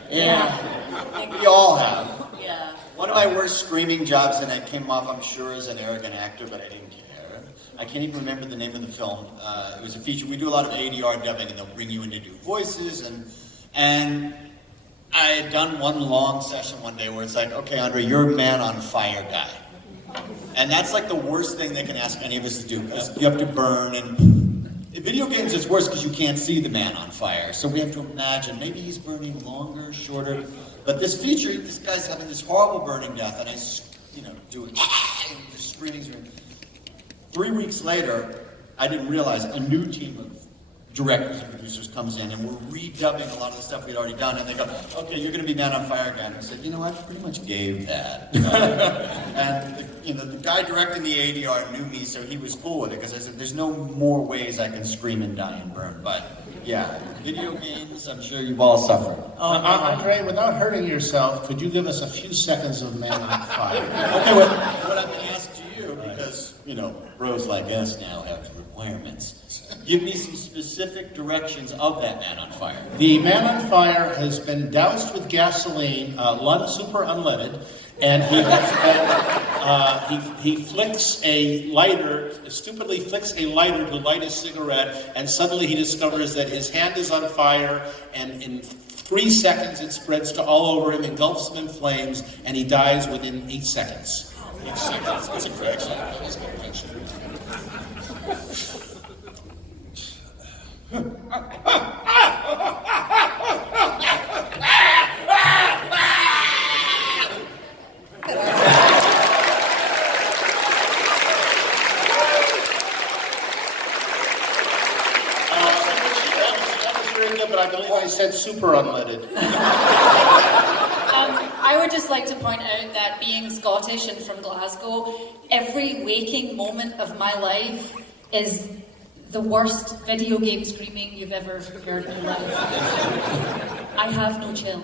We all have. Yeah. One of my worst screaming jobs, and I came off, I'm sure, as an arrogant actor, but I didn't care. I can't even remember the name of the film. It was a feature. We do a lot of ADR dubbing, and they'll bring you in to do voices, and I had done one long session one day where it's like, okay, Andre, you're a man on fire guy. And that's like the worst thing they can ask any of us to do, because you have to burn, and in video games it's worse because you can't see the man on fire. So we have to imagine, maybe he's burning longer, shorter. But this feature, this guy's having this horrible burning death, and I, do it, just screaming. 3 weeks later, I didn't realize a new team of directors and producers comes in, and we're redubbing a lot of the stuff we'd already done, and they go, okay, you're going to be Man on Fire again. And I said, I pretty much gave that. And the guy directing the ADR knew me, so he was cool with it, because I said, there's no more ways I can scream and die and burn. But yeah, video games, I'm sure you've all suffered. Andre, without hurting yourself, could you give us a few seconds of Man on Fire? Okay, what I'm going to ask to you, because, bros like us now have requirements. Give me some specific directions of that Man on Fire. The Man on Fire has been doused with gasoline, super unleaded, and he flicks a lighter, stupidly flicks a lighter to light a cigarette, and suddenly he discovers that his hand is on fire, and in 3 seconds it spreads to all over him, engulfs him in flames, and he dies within 8 seconds. 8 seconds. That's a correct shot. That's a correct shot. But I believe I said super unleaded. I would just like to point out that being Scottish and from Glasgow, every waking moment of my life is the worst video game screaming you've ever heard in your life. I have no chill.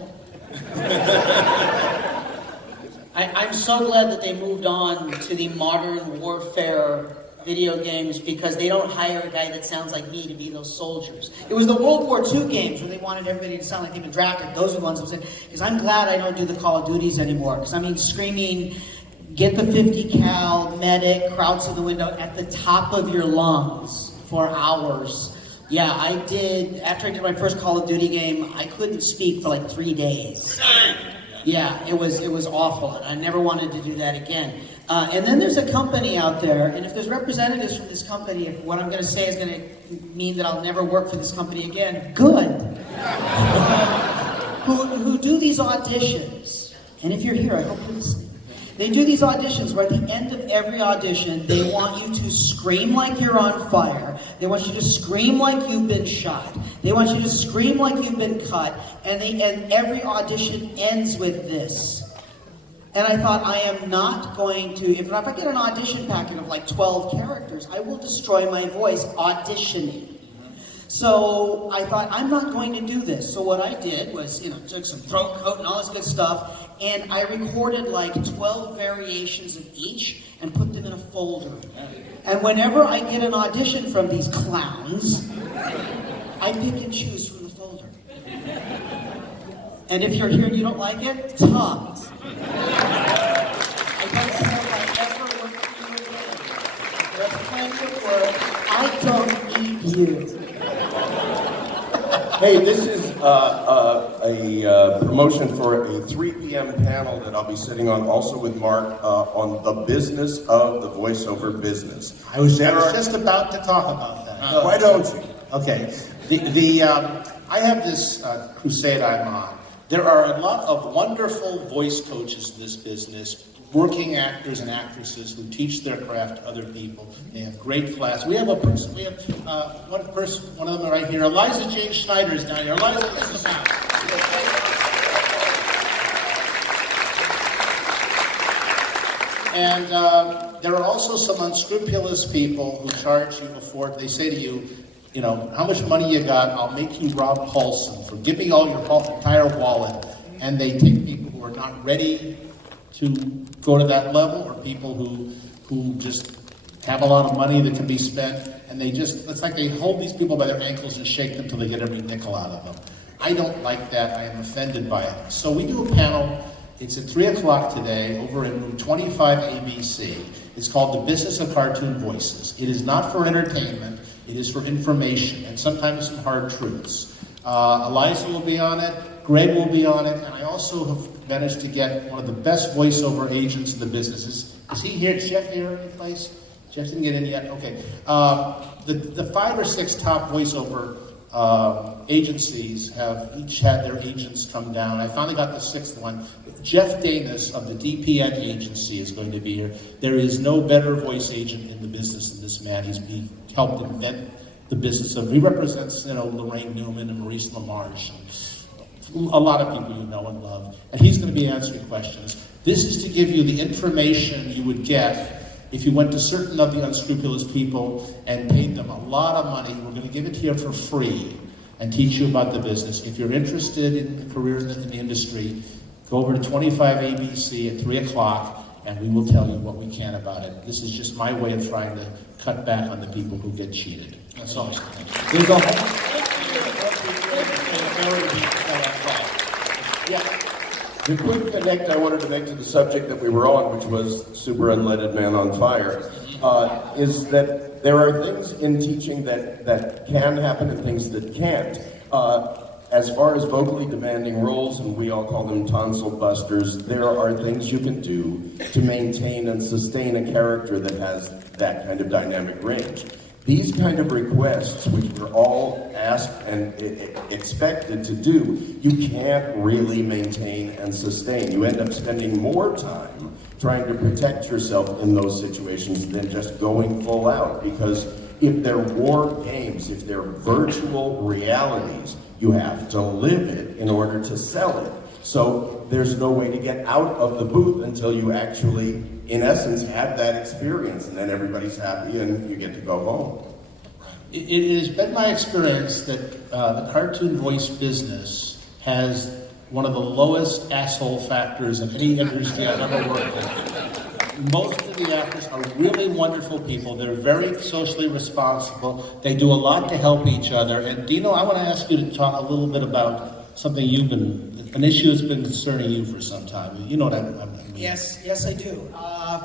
I'm so glad that they moved on to the modern warfare video games, because they don't hire a guy that sounds like me to be those soldiers. It was the World War II games where they wanted everybody to sound like they've been drafted. Those are the ones I'm saying. Because I'm glad I don't do the Call of Duties anymore. Because screaming, get the 50 cal, medic, crouch to the window at the top of your lungs for hours. Yeah, I did. After I did my first Call of Duty game, I couldn't speak for like 3 days. Yeah, it was awful, and I never wanted to do that again. And then there's a company out there, and if there's representatives from this company, if what I'm going to say is going to mean that I'll never work for this company again, good. who do these auditions, and if you're here, I hope you're listening. They do these auditions where at the end of every audition, they want you to scream like you're on fire. They want you to scream like you've been shot. They want you to scream like you've been cut. And every audition ends with this. And I thought, I am not going to, if I get an audition packet of like 12 characters, I will destroy my voice auditioning. So I thought, I'm not going to do this. So what I did was, took some throat coat and all this good stuff, and I recorded like 12 variations of each and put them in a folder. And whenever I get an audition from these clowns, I pick and choose from the And if you're here and you don't like it, tongues. I don't care if I ever work for you again. There's plenty of work. I don't need you. Hey, this is a promotion for a 3 p.m. panel that I'll be sitting on, also with Mark, on the business of the voiceover business. I was just about to talk about that. Why don't you? Okay. I have this crusade I'm on. There are a lot of wonderful voice coaches in this business, working actors and actresses who teach their craft to other people. They have great class. We have one of them right here. Eliza Jane Schneider is down here. Eliza, this is now. And there are also some unscrupulous people who charge you before they say to you, you know, how much money you got? I'll make you Rob Paulson. For give me all your entire wallet. And they take people who are not ready to go to that level, or people who just have a lot of money that can be spent, and it's like they hold these people by their ankles and shake them till they get every nickel out of them. I don't like that. I am offended by it. So we do a panel. It's at 3 o'clock today over in room 25 ABC. It's called The Business of Cartoon Voices. It is not for entertainment. It is for information and sometimes some hard truths. Eliza will be on it. Gregg will be on it. And I also have managed to get one of the best voiceover agents in the business. Is he here? Is Jeff here any place? Jeff didn't get in yet? Okay. The 5 or 6 top voiceover agencies have each had their agents come down. I finally got the 6th one. Jeff Danis of the DPN agency is going to be here. There is no better voice agent in the business than this man. He helped invent the business of. He represents, Lorraine Newman and Maurice LaMarche, and a lot of people you know and love. And he's going to be answering questions. This is to give you the information you would get if you went to certain of the unscrupulous people and paid them a lot of money. We're going to give it to you for free and teach you about the business. If you're interested in a career in the industry, go over to 25 ABC at 3 o'clock, and we will tell you what we can about it. This is just my way of trying to cut back on the people who get cheated. That's all. We'll go home. Yeah. The quick connect I wanted to make to the subject that we were on, which was Super Unleaded Man on Fire, is that there are things in teaching that can happen and things that can't. As far as vocally demanding roles, and we all call them tonsil busters, there are things you can do to maintain and sustain a character that has that kind of dynamic range. These kind of requests, which we're all asked and expected to do, you can't really maintain and sustain. You end up spending more time trying to protect yourself in those situations than just going full out, because if they're war games, if they're virtual realities, you have to live it in order to sell it. So there's no way to get out of the booth until you actually, in essence, have that experience, and then everybody's happy and you get to go home. It has been my experience that the cartoon voice business has one of the lowest asshole factors of any industry I've ever worked in. Most of the actors are really wonderful people. They're very socially responsible. They do a lot to help each other. And Dino, I want to ask you to talk a little bit about something an issue that's been concerning you for some time. You know what I mean. Yes, I do.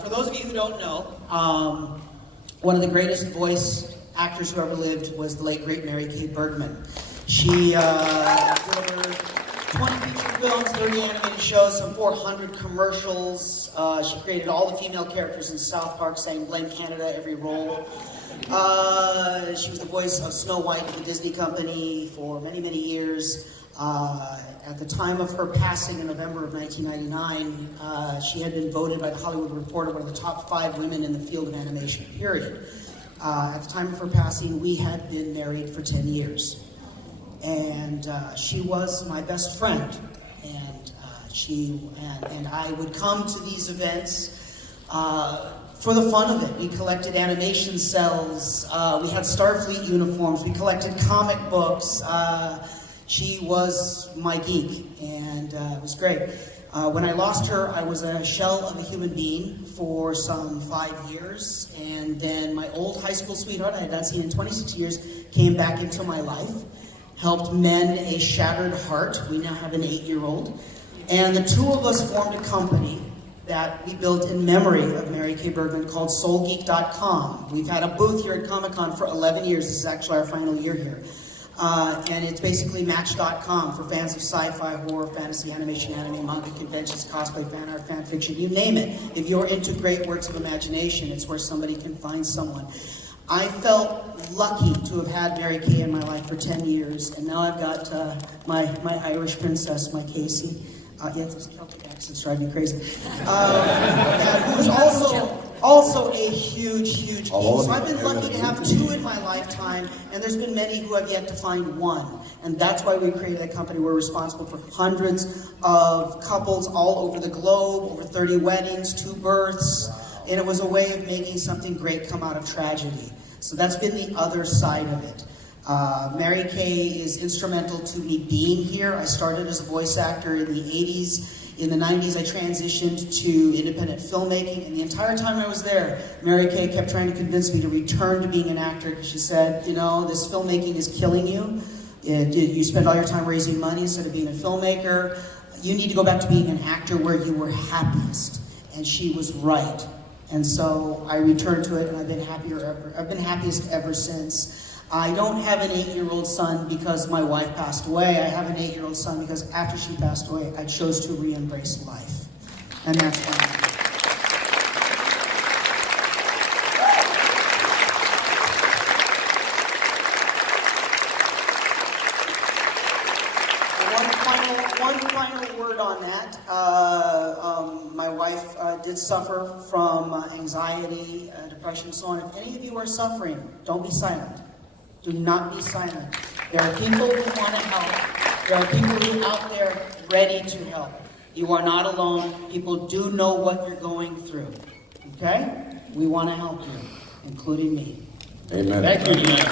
For those of you who don't know, one of the greatest voice actors who ever lived was the late, great Mary Kay Bergman. She delivered 20 feature films, 30 animated shows, some 400 commercials. She created all the female characters in South Park, sang Blame Canada every role. She was the voice of Snow White at the Disney Company for many, many years. At the time of her passing in November of 1999, she had been voted by the Hollywood Reporter one of the top 5 women in the field of animation, period. At the time of her passing, we had been married for 10 years. And she was my best friend. And and I would come to these events for the fun of it. We collected animation cells. We had Starfleet uniforms. We collected comic books. She was my geek, and it was great. When I lost her, I was a shell of a human being for some 5 years, and then my old high school sweetheart I had not seen in 26 years came back into my life, helped mend a shattered heart. We now have an 8-year-old. And the two of us formed a company that we built in memory of Mary Kay Bergman called SoulGeek.com. We've had a booth here at Comic-Con for 11 years. This is actually our final year here. And it's basically Match.com for fans of sci-fi, horror, fantasy, animation, anime, manga, conventions, cosplay, fan art, fan fiction, you name it. If you're into great works of imagination, it's where somebody can find someone. I felt lucky to have had Mary Kay in my life for 10 years, and now I've got my Irish princess, my Casey. Yeah, those Celtic accents drive me crazy. Who's also a huge geek. So I've been lucky to have 2 in my lifetime, and there's been many who have yet to find 1. And that's why we created a company. We're responsible for hundreds of couples all over the globe, over 30 weddings, 2 births, and it was a way of making something great come out of tragedy. So that's been the other side of it. Mary Kay is instrumental to me being here. I started as a voice actor in the 80s. In the 90s, I transitioned to independent filmmaking, and the entire time I was there, Mary Kay kept trying to convince me to return to being an actor, because she said, you know, this filmmaking is killing you. You spend all your time raising money instead of being a filmmaker. You need to go back to being an actor where you were happiest. And she was right. And so I returned to it, and I've been happiest ever since. I don't have an 8-year-old son because my wife passed away. I have an 8-year-old son because after she passed away, I chose to re-embrace life. And that's why. One final word on that. My wife did suffer from anxiety, depression, so on. If any of you are suffering, don't be silent. Do not be silent. There are people who want to help. There are people who are out there ready to help. You are not alone. People do know what you're going through. Okay? We want to help you, including me. Amen. Thank you, Dino.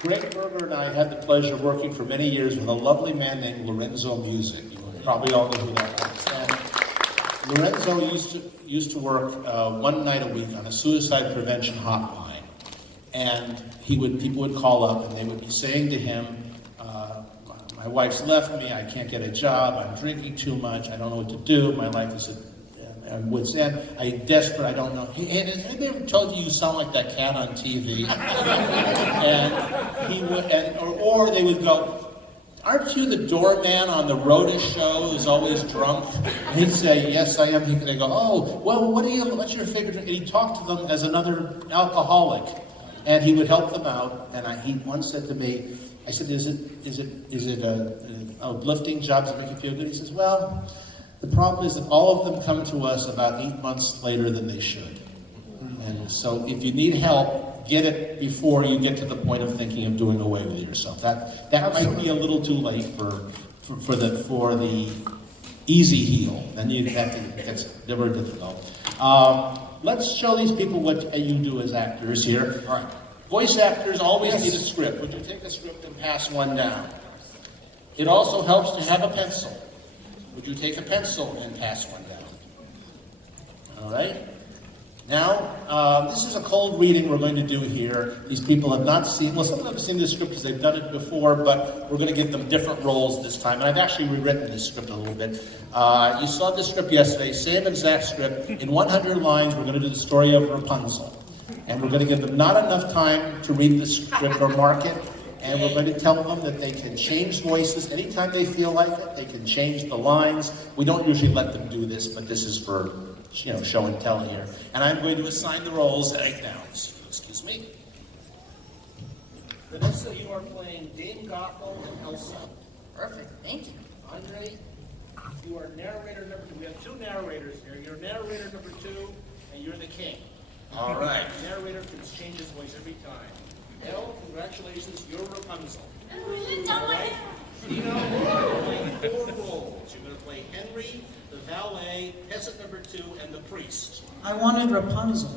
Gregg Berger and I had the pleasure of working for many years with a lovely man named Lorenzo Music. You probably all know who that was. And Lorenzo used to work 1 night a week on a suicide prevention hotline, and people would call up and they would be saying to him, "My wife's left me. I can't get a job. I'm drinking too much. I don't know what to do. My life is at wit's end. I'm desperate. I don't know." Has anybody ever told you sound like that cat on TV? And he would, or they would go, "Aren't you the doorman on the Rhoda show who's always drunk?" And he'd say, "Yes, I am." They go, "Oh, well, what's your favorite drink?" And he'd talk to them as another alcoholic, and he would help them out. And he once said to me, I said, "Is it a uplifting job to make you feel good?" He says, "Well, the problem is that all of them come to us about 8 months later than they should. And so if you need help, get it before you get to the point of thinking of doing away with yourself. That might be a little too late for the easy heal. Then you have to, it's very difficult. Let's show these people what you do as actors here. All right. Voice actors always need a script. Would you take a script and pass one down? It also helps to have a pencil. Would you take a pencil and pass one down? All right. Now, this is a cold reading we're going to do here. These people have not seen, well, some of them have seen this script because they've done it before, but we're going to give them different roles this time. And I've actually rewritten this script a little bit. You saw this script yesterday, same exact script. In 100 lines, we're going to do the story of Rapunzel. And we're going to give them not enough time to read the script or mark it. And we're going to tell them that they can change voices anytime they feel like it. They can change the lines. We don't usually let them do this, but this is for, show and tell here. And I'm going to assign the roles right now. Excuse me. Vanessa, you are playing Dame Gothel and Elsa. Perfect, thank you. Andrade, you are narrator number 2. We have 2 narrators here. You're narrator number 2, and you're the king. All right. The narrator can change his voice every time. Elle, congratulations, you're Rapunzel. All right. Dino, you're playing 4 roles. You're going to play Henry, the valet, peasant number 2, and the priest. I wanted Rapunzel.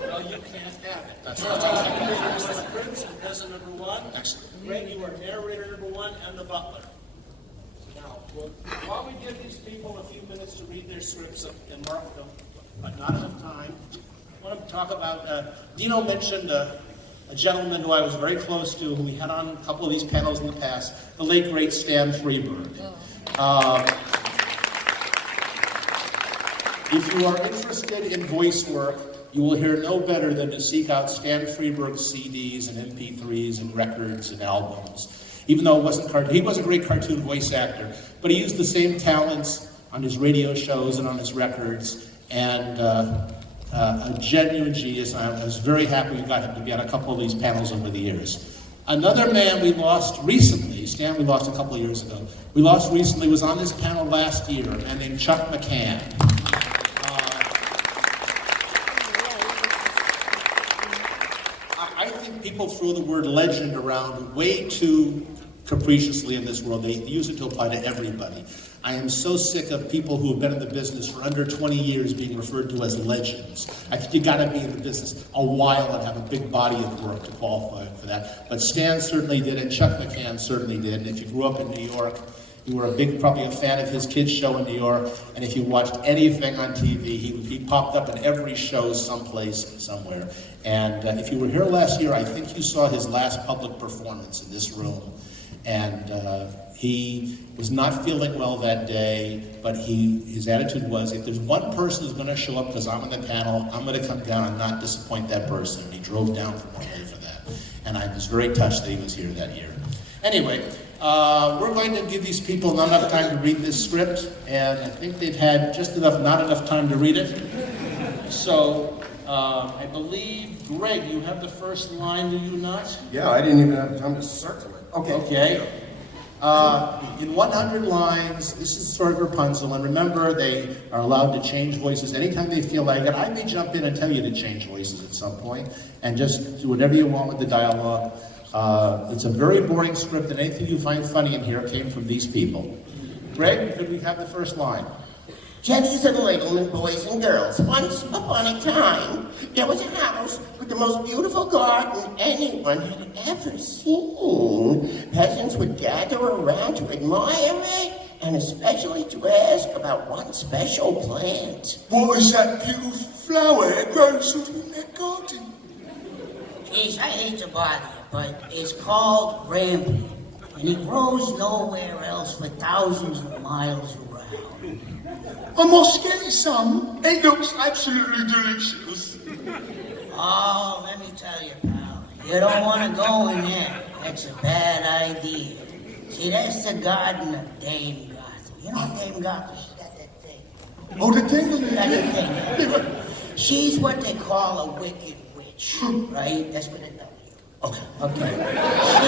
Well, you can't have it. That's right. You are prince and peasant number 1. Excellent. Gregg, you are narrator number 1 and the butler. Now, Well, while we give these people a few minutes to read their scripts and mark them, but not enough time, I want to talk about, Dino mentioned a gentleman who I was very close to, who we had on a couple of these panels in the past, the late, great Stan Freberg. If you are interested in voice work, you will hear no better than to seek out Stan Freberg's CDs and MP3s and records and albums. Even though he was a great cartoon voice actor, but he used the same talents on his radio shows and on his records, and a genuine genius. I was very happy we got him to be on a couple of these panels over the years. Another man we lost recently, Stan we lost a couple of years ago, was on this panel last year, a man named Chuck McCann. I think people throw the word legend around way too capriciously in this world. They use it to apply to everybody. I am so sick of people who have been in the business for under 20 years being referred to as legends. I think you gotta be in the business a while and have a big body of work to qualify for that. But Stan certainly did, and Chuck McCann certainly did. And if you grew up in New York, you were probably a fan of his kids' show in New York, and if you watched anything on TV, he popped up in every show someplace, somewhere. And if you were here last year, I think you saw his last public performance in this room. And he was not feeling well that day, but his attitude was, if there's one person who's going to show up because I'm on the panel, I'm going to come down and not disappoint that person. And he drove down from LA for that. And I was very touched that he was here that year. Anyway, we're going to give these people not enough time to read this script, and I think they've had just not enough time to read it. So, I believe, Gregg, you have the first line, do you not? Yeah, I didn't even have time to circle it. Okay. In 100 lines, this is the story of Rapunzel, and remember, they are allowed to change voices anytime they feel like it. I may jump in and tell you to change voices at some point, and just do whatever you want with the dialogue. It's a very boring script, and anything you find funny in here came from these people. Gregg, could we have the first line? Ladies and gentlemen, boys and girls, once upon a time, there was a house with the most beautiful garden anyone had ever seen. Peasants would gather around to admire it, and especially to ask about one special plant. What is that beautiful flower that grows sort of in that garden? Geez, I hate to bother you, but it's called rampion, and it grows nowhere else for thousands of miles around. I must get some. It looks absolutely delicious. Oh, let me tell you, pal, you don't want to go in there. That's a bad idea. See, that's the garden of Dame Gothel. You know Dame Gothel? She got that thing. Oh, the thing? Got the thing. Yeah. She's what they call a wicked witch, right? That's what it does. Okay. She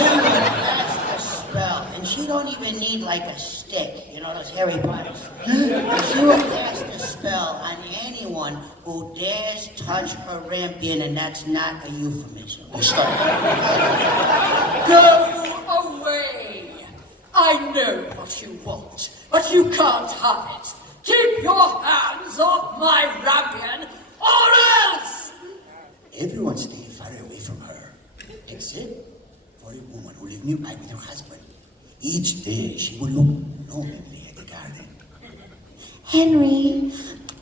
would cast a spell, and she don't even need like a stick, you know, those Harry Potter sticks. She will cast a spell on anyone who dares touch her rampion, and that's not a euphemism. Go away! I know what you want, but you can't have it. Keep your hands off my rampion, or else! Everyone stay far away from her, except for a woman who lived nearby with her husband. Each day she would look knowingly at the garden. Henry,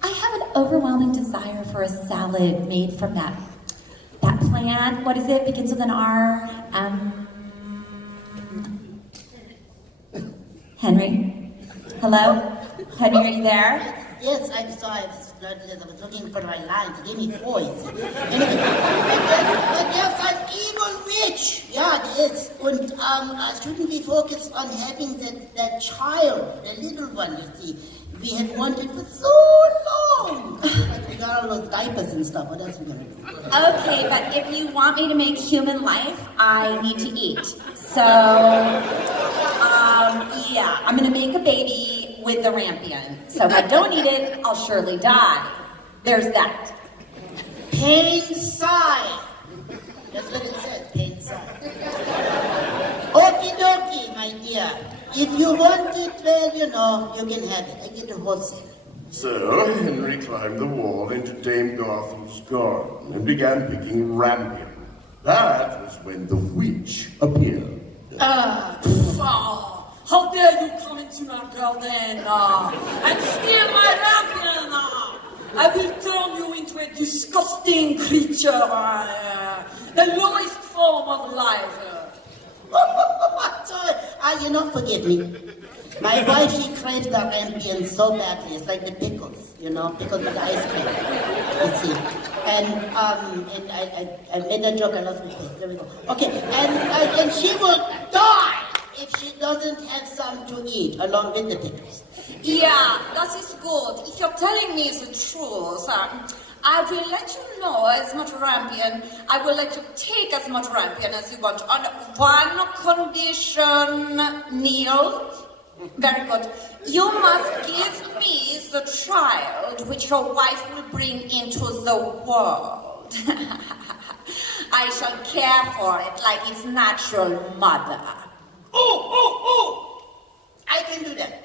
I have an overwhelming desire for a salad made from that plant. What is it? Begins with an R. Henry? Hello? Henry, are you there? Yes, I'm sorry. I was looking for my lines. Give me voice. But there's an evil witch. Yeah, yes. And shouldn't we focus on having that child, the little one, you see? We have wanted for so long. Like we got all those diapers and stuff. What else are we gonna do? Okay, but if you want me to make human life, I need to eat. So, yeah, I'm gonna make a baby with the rampion. So if I don't eat it, I'll surely die. There's that. Pain sigh. That's what it says, pain sigh. Okie dokie, my dear. If you want it, well, you know, you can have it. I get the wholesale. So Henry climbed the wall into Dame Gothel's garden and began picking rampion. That was when the witch appeared. How dare you come into my garden and steal my rampion? I will turn you into a disgusting creature, the lowest form of life. You know, forgive me. My wife, she craves the rampion so badly. It's like the pickles, you know, pickles with the ice cream. You see. And I made that joke, I lost my place. There we go. Okay, and she will die if she doesn't have some to eat along with the pickles. Yeah, that is good. If you're telling me the truth, I will let you know as much rampion. I will let you take as much rampion as you want on one condition, Neil. Very good. You must give me the child which your wife will bring into the world. I shall care for it like its natural mother. Oh! I can do that.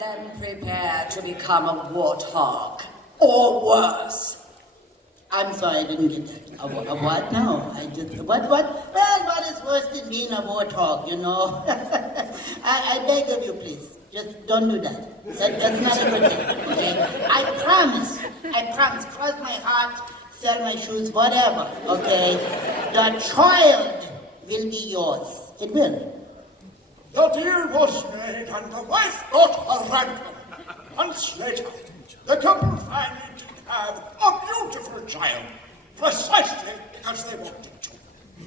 Then prepare to become a warthog, or worse. I'm sorry, I didn't get that. A what now? What? Well, what is worse than being a warthog, you know? I beg of you, please. Just don't do that. That's not a good thing, okay? I promise, cross my heart, sell my shoes, whatever, okay? The child will be yours. It will. The deal was made and the wife got her ransom. Months later, the couple finally did have a beautiful child, precisely because they wanted to.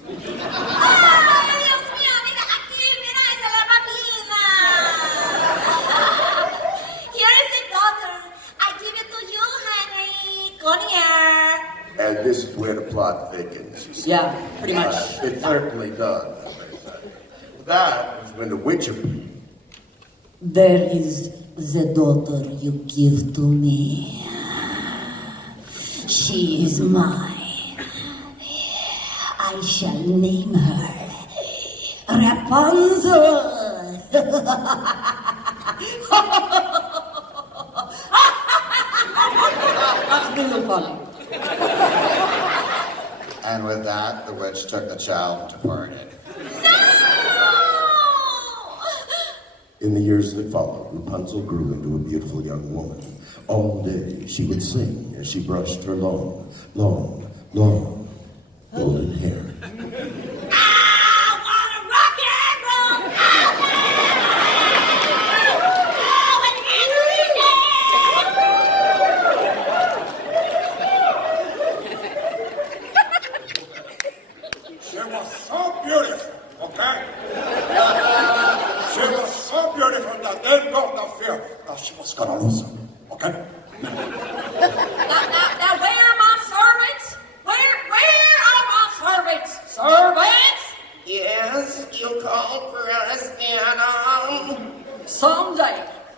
Dios mío, mira aquí, mira, esa es la papina. Here is the daughter. I give it to you, Henry. Come here. And this is where the plot thickens. Yeah, pretty much. It certainly does. That was when the witch appeared. There is the daughter you give to me. She is mine. I shall name her Rapunzel. That's really funny. And with that, the witch took the child and departed. In the years that followed, Rapunzel grew into a beautiful young woman. All day she would sing as she brushed her long golden hair. She was so beautiful, okay? She was so beautiful that they got the fear that she was gonna lose him, okay? Now, where are my servants? Where are my servants? Servants? Yes, you called for us, Nana. Someday,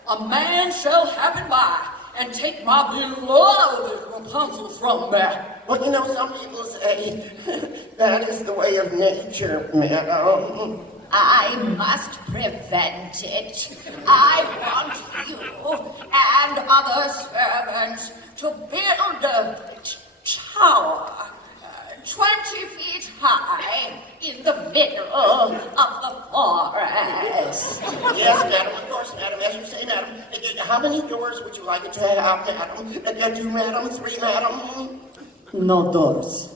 a man shall happen by and take my beloved Rapunzel from me. Well, you know, some people say that is the way of nature, madam. I must prevent it. I want you and other servants to build a tower 20 feet high in the middle of the forest. Yes, madam, of course, madam, as you say, madam. How many doors would you like it to have, madam? 2, madam, 3, madam? No doors,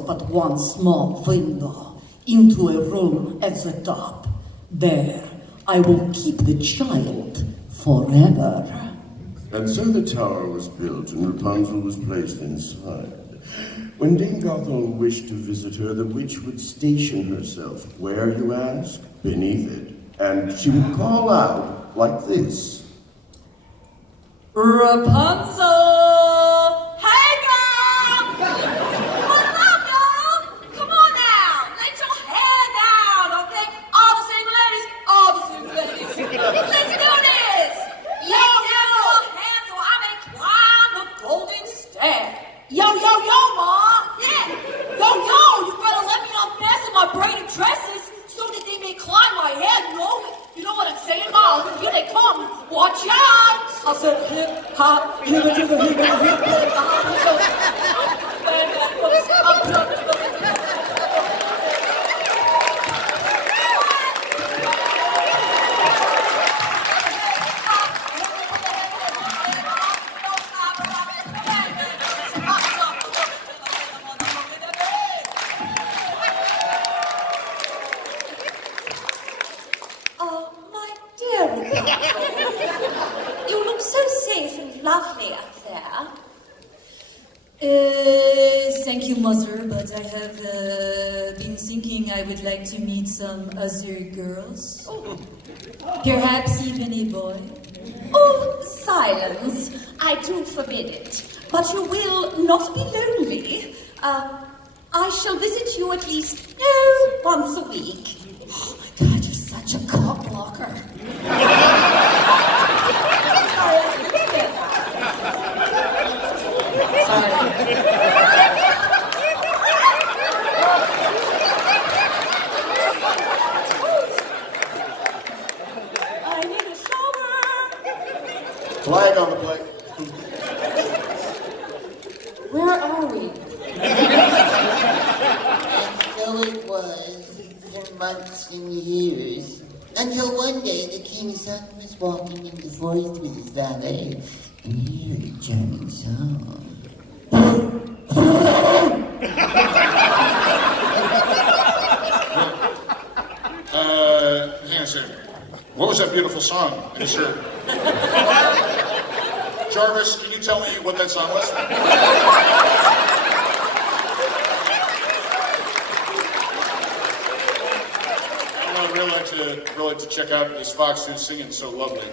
but one small window into a room at the top. There, I will keep the child forever. And so the tower was built and Rapunzel was placed inside. When Dame Gothel wished to visit her, the witch would station herself. Where, you ask? Beneath it. And she would call out like this. Rapunzel! Hey, girl! What's up, girl? Come on now. Let your hair down, okay? All the single ladies. Let's do this. Yo, your hair so I may climb the golden stair. Yo, Ma. Yeah. Yo, you better let me unfasten my braided dresses so that they may climb my head, you know what I'm saying, Ma? Here they come. Watch out. I said hip, hop, hip, hip, hip, hip, hip, hip, hop, hip, hop. lovely up there. Thank you, mother, but I have been thinking I would like to meet some other girls. Perhaps even a boy. Oh, silence. I do forbid it. But you will not be lonely. I shall visit you at least once a week. Oh my God, you're such a cock blocker. Sorry, I forget that. Sorry. I need a shower. Flag on the plate. Where are we? So it was for months and years, until one day the king's son was walking in the forest with his valet, and he heard a charming song. Hang on a second. What was that beautiful song in your shirt? Jarvis, can you tell me what that song was? I'd really like to check out this fox who's singing so lovely.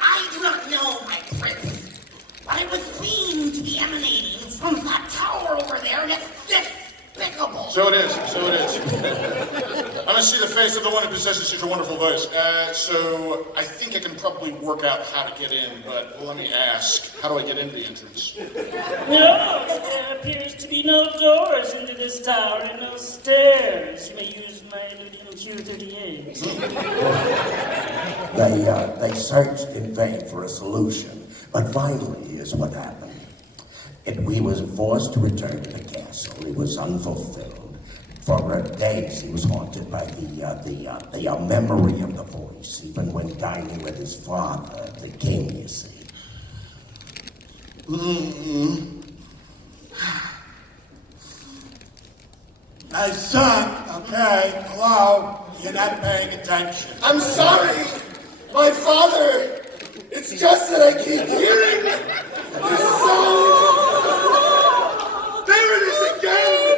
I do not know, my prince, but I was seen to be emanating from that tower over there, and it's despicable. So it is. I'm gonna see the face of the one who possesses such a wonderful voice. So I think I can probably work out how to get in, but let me ask, how do I get into the entrance? No, there appears to be no doors into this tower and no stairs. You may use my Ludin Q38. They searched in vain for a solution, but finally here's what happened. We was forced to return to the castle. It was unfulfilled. For days he was haunted by the memory of the voice, even when dining with his father, the king, you see. My son, okay, hello, you're not paying attention. I'm sorry, my father. It's just that I keep hearing this song. There it is again.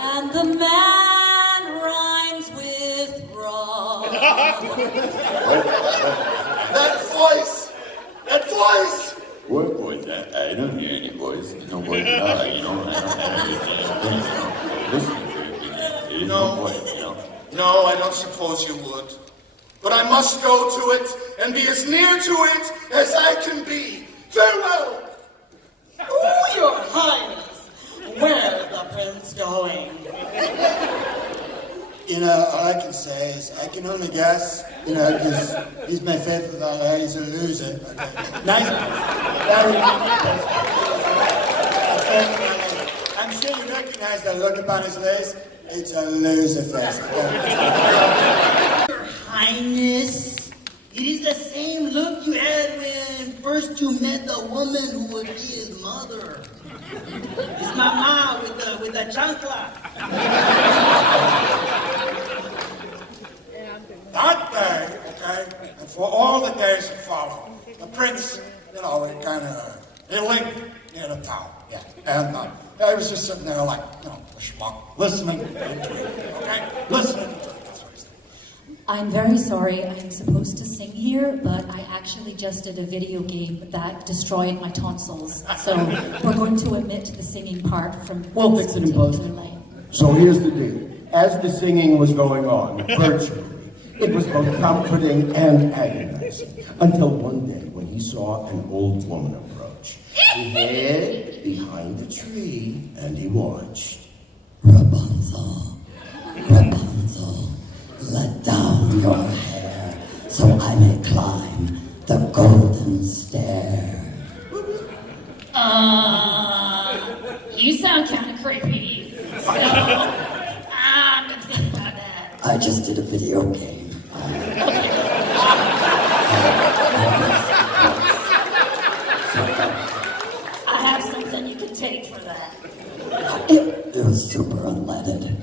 And the man rhymes with wrong. That voice. What voice? I don't hear any voice. No voice at all. I don't have anything. Listen to it. There is no voice, No, I don't suppose you would. But I must go to it and be as near to it as I can be. Farewell! Oh, your highness, where's the prince going? You know, all I can say is I can only guess, because he's my faithful valet, he's a loser. Nice. I'm sure you recognize that look upon his face. It's a loser fest. Your highness, it is the same look you had when first you met the woman who would be his mother. His mama with the chancla. That day, okay, and for all the days that followed, the prince, he lingered near the tower, yeah. And I was just sitting there like, a schmuck, listening to it, okay? Listening to it. I'm very sorry, I'm supposed to sing here, but I actually just did a video game that destroyed my tonsils. So we're going to omit the singing part from We'll fix it in post. So here's the deal. As the singing was going on, virtually, it was both comforting and agonizing, until one day when he saw an old woman approach. He hid behind a tree, and he watched. Rapunzel, Rapunzel, let down your hair, so I may climb the golden stair. You sound kind of creepy. So, I'm gonna think about that. I just did a video game. I have something you can take for that. It was super unleaded.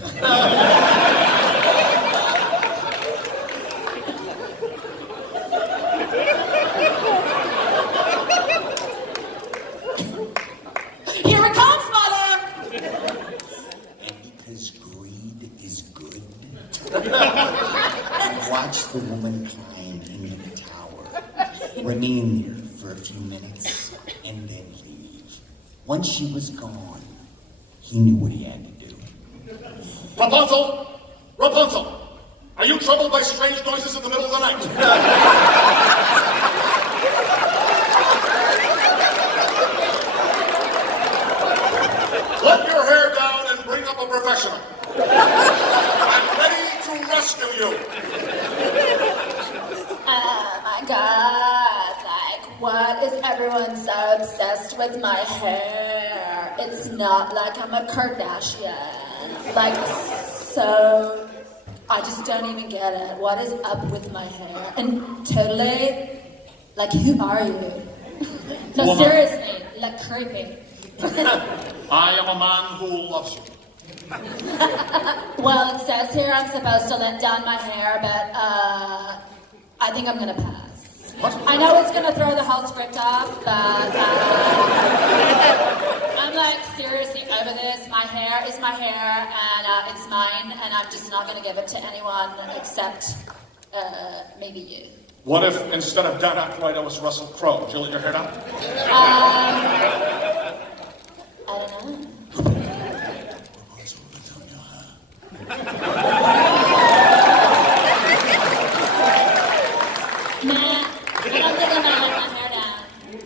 climb into the tower, remain there for a few minutes, and then leave. Once she was gone, he knew what he had to do. Rapunzel! Rapunzel! Are you troubled by strange noises in the middle of the night? Let your hair down and bring up a professional. I'm ready to rescue you. Oh my god, like, what is everyone so obsessed with my hair? It's not like I'm a Kardashian. Like, so, I just don't even get it. What is up with my hair? And totally, like, who are you? No, Woman. seriously, like, creepy. I am a man who loves you. Well, it says here I'm supposed to let down my hair, but, I think I'm gonna pass. What? I know it's gonna throw the whole script off, but I'm like seriously over this. My hair is my hair, and it's mine, and I'm just not gonna give it to anyone except maybe you. What if instead of Dan Aykroyd I was Russell Crowe? Would you let your hair down? I don't know.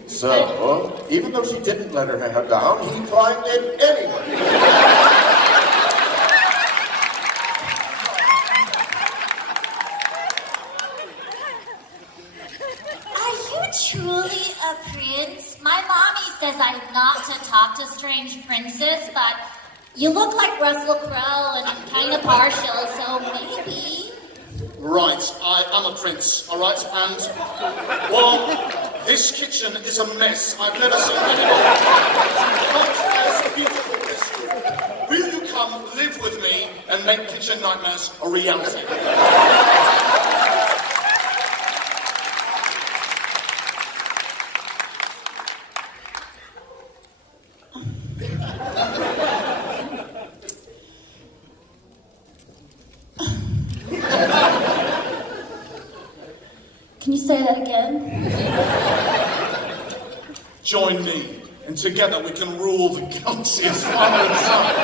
So, even though she didn't let her hair down, he climbed it anyway. Are you truly a prince? My mommy says I'm not to talk to strange princes, but you look like Russell Crowe and I'm kind of partial, so maybe. Right, I am a prince, all right? And, well, this kitchen is a mess. I've never seen anyone quite as beautiful as you. Will you come live with me and make kitchen nightmares a reality? Can you say that again? Join me, and together we can rule the galaxy as father and son. I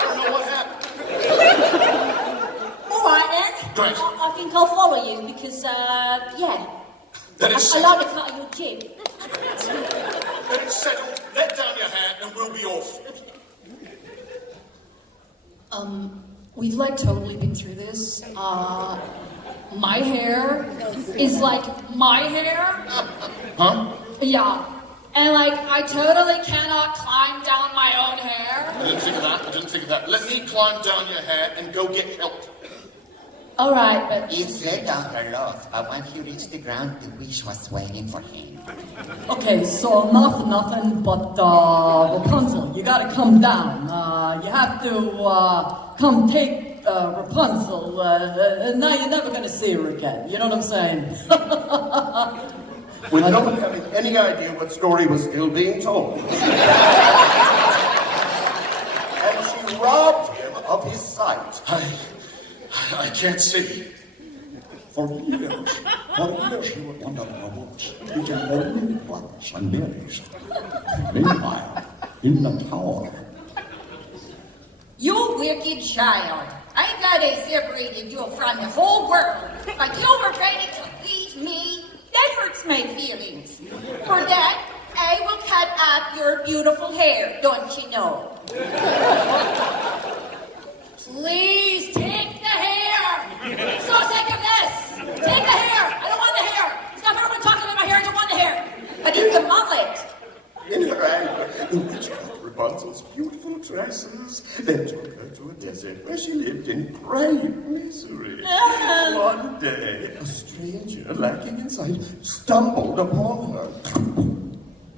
don't know what happened. All right then. Great. I think I'll follow you because, yeah. That is I like the cut of your jib. Then it's settled. Let down your hair and we'll be off. We've like totally been through this. My hair is like my hair. Huh? Yeah. And like, I totally cannot climb down my own hair. I didn't think of that. Let me climb down your hair and go get help. All right, but... He said Dr. Loth, but when he reached the ground, the wish was waiting for him. Okay, so nothing but Rapunzel. You gotta come down. You have to come take Rapunzel. Now you're never gonna see her again. You know what I'm saying? With no one having any idea what story was still being told. And she robbed him of his sight. I can't see. For years she would wander in the woods, eating only bugs and berries. Meanwhile, in the tower, You wicked child. I thought I separated you from the whole world, but you were ready to please me. That hurts my feelings. For that, I will cut off your beautiful hair, don't you know? Please take the hair. I'm so sick of this. Take the hair. I don't want the hair. Stop everyone talking about my hair. I don't want the hair. I need the mullet. In her anger, in which cut Rapunzel's beautiful tresses, then took her to a desert where she lived in great misery. One day, a stranger lacking in sight stumbled upon her.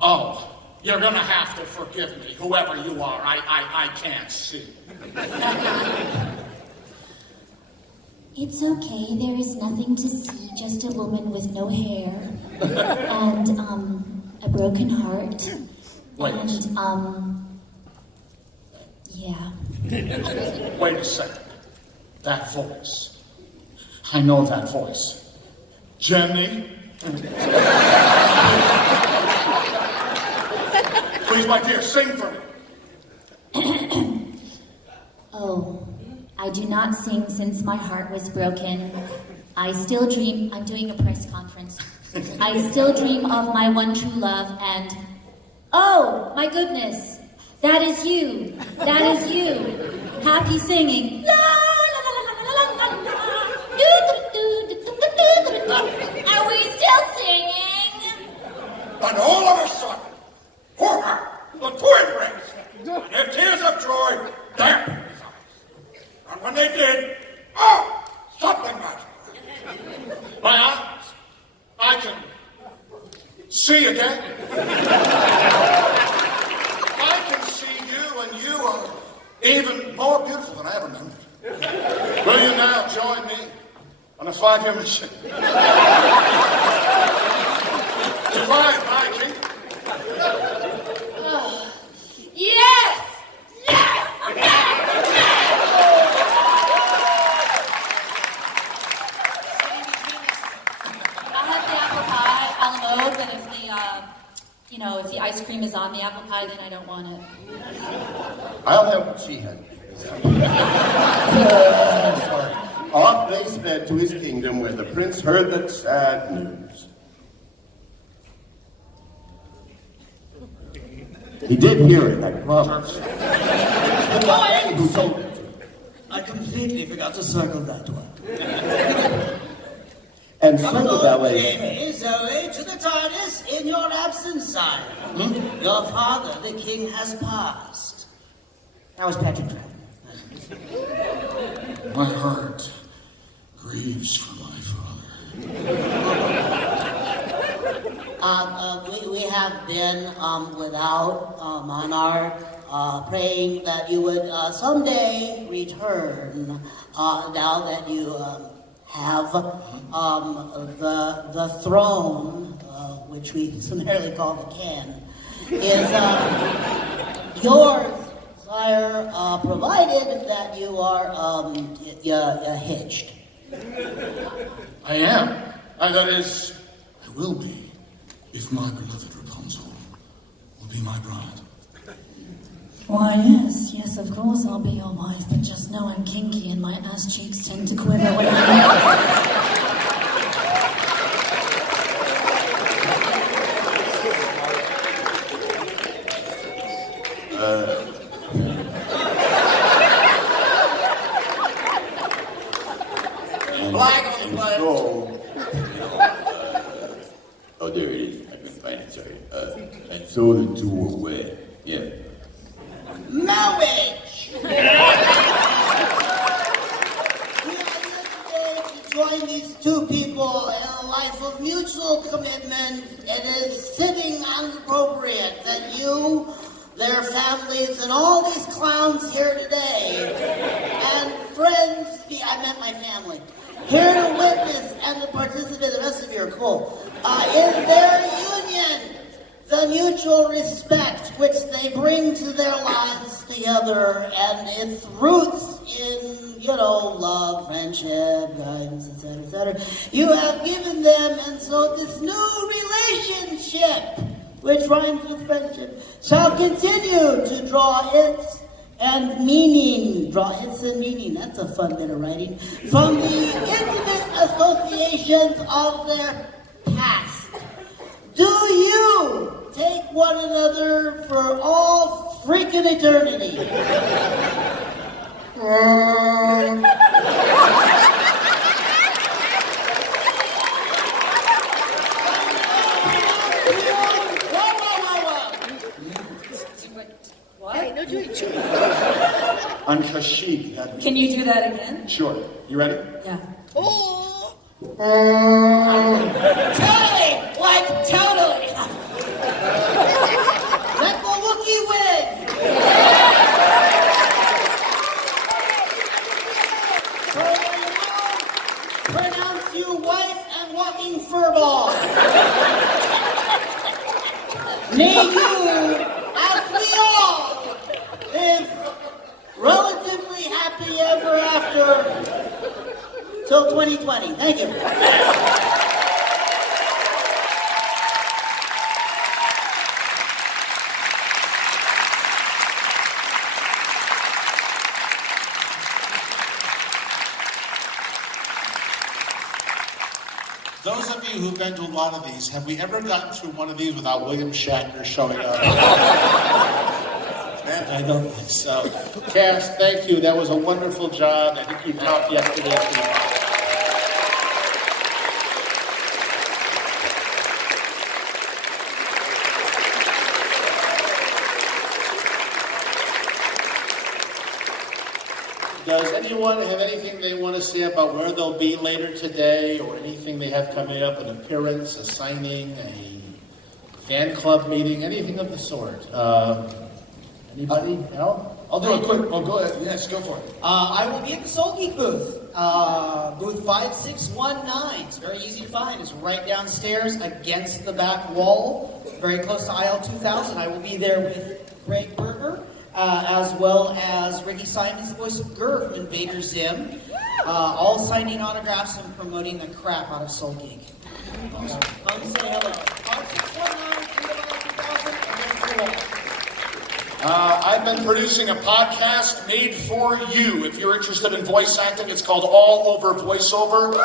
Oh, you're gonna have to forgive me, whoever you are. I can't see. It's okay, there is nothing to see, just a woman with no hair. And, a broken heart. Wait. And, yeah. Wait a second. That voice. I know that voice. Jenny? Please, my dear, sing for me. Oh, I do not sing since my heart was broken. I still dream, I'm doing a press conference. I still dream of my one true love and, oh, my goodness, that is you, that is you. Happy singing. La, la, la, la, la, la, la, la. Do, do, do, do, do, do, do, do. Are we still singing? And all of a sudden, poor her, the twin breaks, and their tears of joy dampened his eyes. And when they did, oh, something magical. My eyes, I can see again. I can see you, and you are even more beautiful than I ever remembered. Will you now join me on a 5-year mission? Survive my king. Yes! Yes! Yes! I'll have the apple pie a la mode, but if the ice cream is on the apple pie, then I don't want it. I'll have what she had. Sorry. Off they sped to his kingdom where the prince heard that sad news. He did hear it, I promise. It's the valet who told it to him. I completely forgot to circle that one. And so Come the along, valet... Jamie, Zoe, to the TARDIS in your absence, sire. Your father, the king, has passed. That was Patrick Troughton. My heart grieves for my father. We have been without monarch, praying that you would someday return. Now that you have the throne, which we summarily call the can, is yours, sire, provided that you are hitched. I am. That is, I will be, if my beloved Rapunzel will be my bride. Why, yes, of course I'll be your wife, but just know I'm kinky and my ass cheeks tend to quiver when Oh, there it is. I couldn't find it, sorry. And so the two were wed. Yeah. Marriage! We are here today to join these two people in a life of mutual commitment. It is fitting and appropriate that you, their families, and all these clowns here today, and friends, I meant my family, here to witness and to participate, the rest of you are cool, in their union, the mutual respect which they bring to their lives together, and its roots in, love, friendship, guidance, etc. You have given them, and so this new relationship, which rhymes with friendship, shall continue to draw its meaning. That's a fun bit of writing. From the intimate associations of their past. Do you take one another for all freaking eternity? Can you do that again? Sure. You ready? Yeah. Totally! Like, totally! Let the Wookiee win! Pronounce you wife and walking furball. May you, as we all, live relatively happy ever after till 2020. Thank you. Those of you who've been to a lot of these, have we ever gotten through one of these without William Shatner showing up? I don't think so. Cass, thank you. That was a wonderful job. I think you talked yesterday. Does anyone have anything they want to say about where they'll be later today, or anything they have coming up, an appearance, a signing, a fan club meeting, anything of the sort? Anybody? Elle? I'll do a quick, oh, go ahead. Yes, go for it. I will be at the Soul Geek booth. Booth 5619. It's very easy to find. It's right downstairs against the back wall, very close to aisle 2000. I will be there with Gregg Berger, as well as Ricky Simons, the voice of Gur from Invader Zim, all signing autographs and promoting the crap out of Soul Geek. Come say hello. 5619. I've been producing a podcast made for you. If you're interested in voice acting, it's called All Over Voiceover.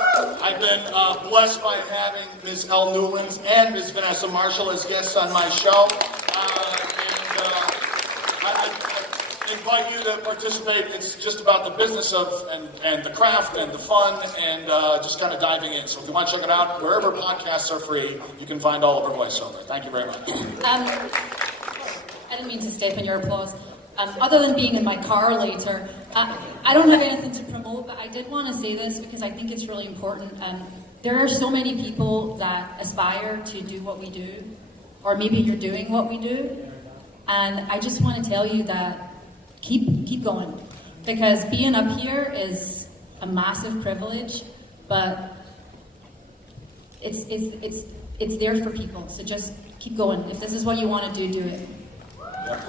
I've been blessed by having Ms. Elle Newlands and Ms. Vanessa Marshall as guests on my show. I invite you to participate. It's just about the business of and the craft and the fun and just kind of diving in. So if you want to check it out, wherever podcasts are free, you can find All Over Voiceover. Thank you very much. I didn't mean to step in your applause. Other than being in my car later, I don't have anything to promote, but I did want to say this because I think it's really important. There are so many people that aspire to do what we do, or maybe you're doing what we do, and I just want to tell you that keep going, because being up here is a massive privilege, but it's there for people. So just keep going. If this is what you want to do it. Along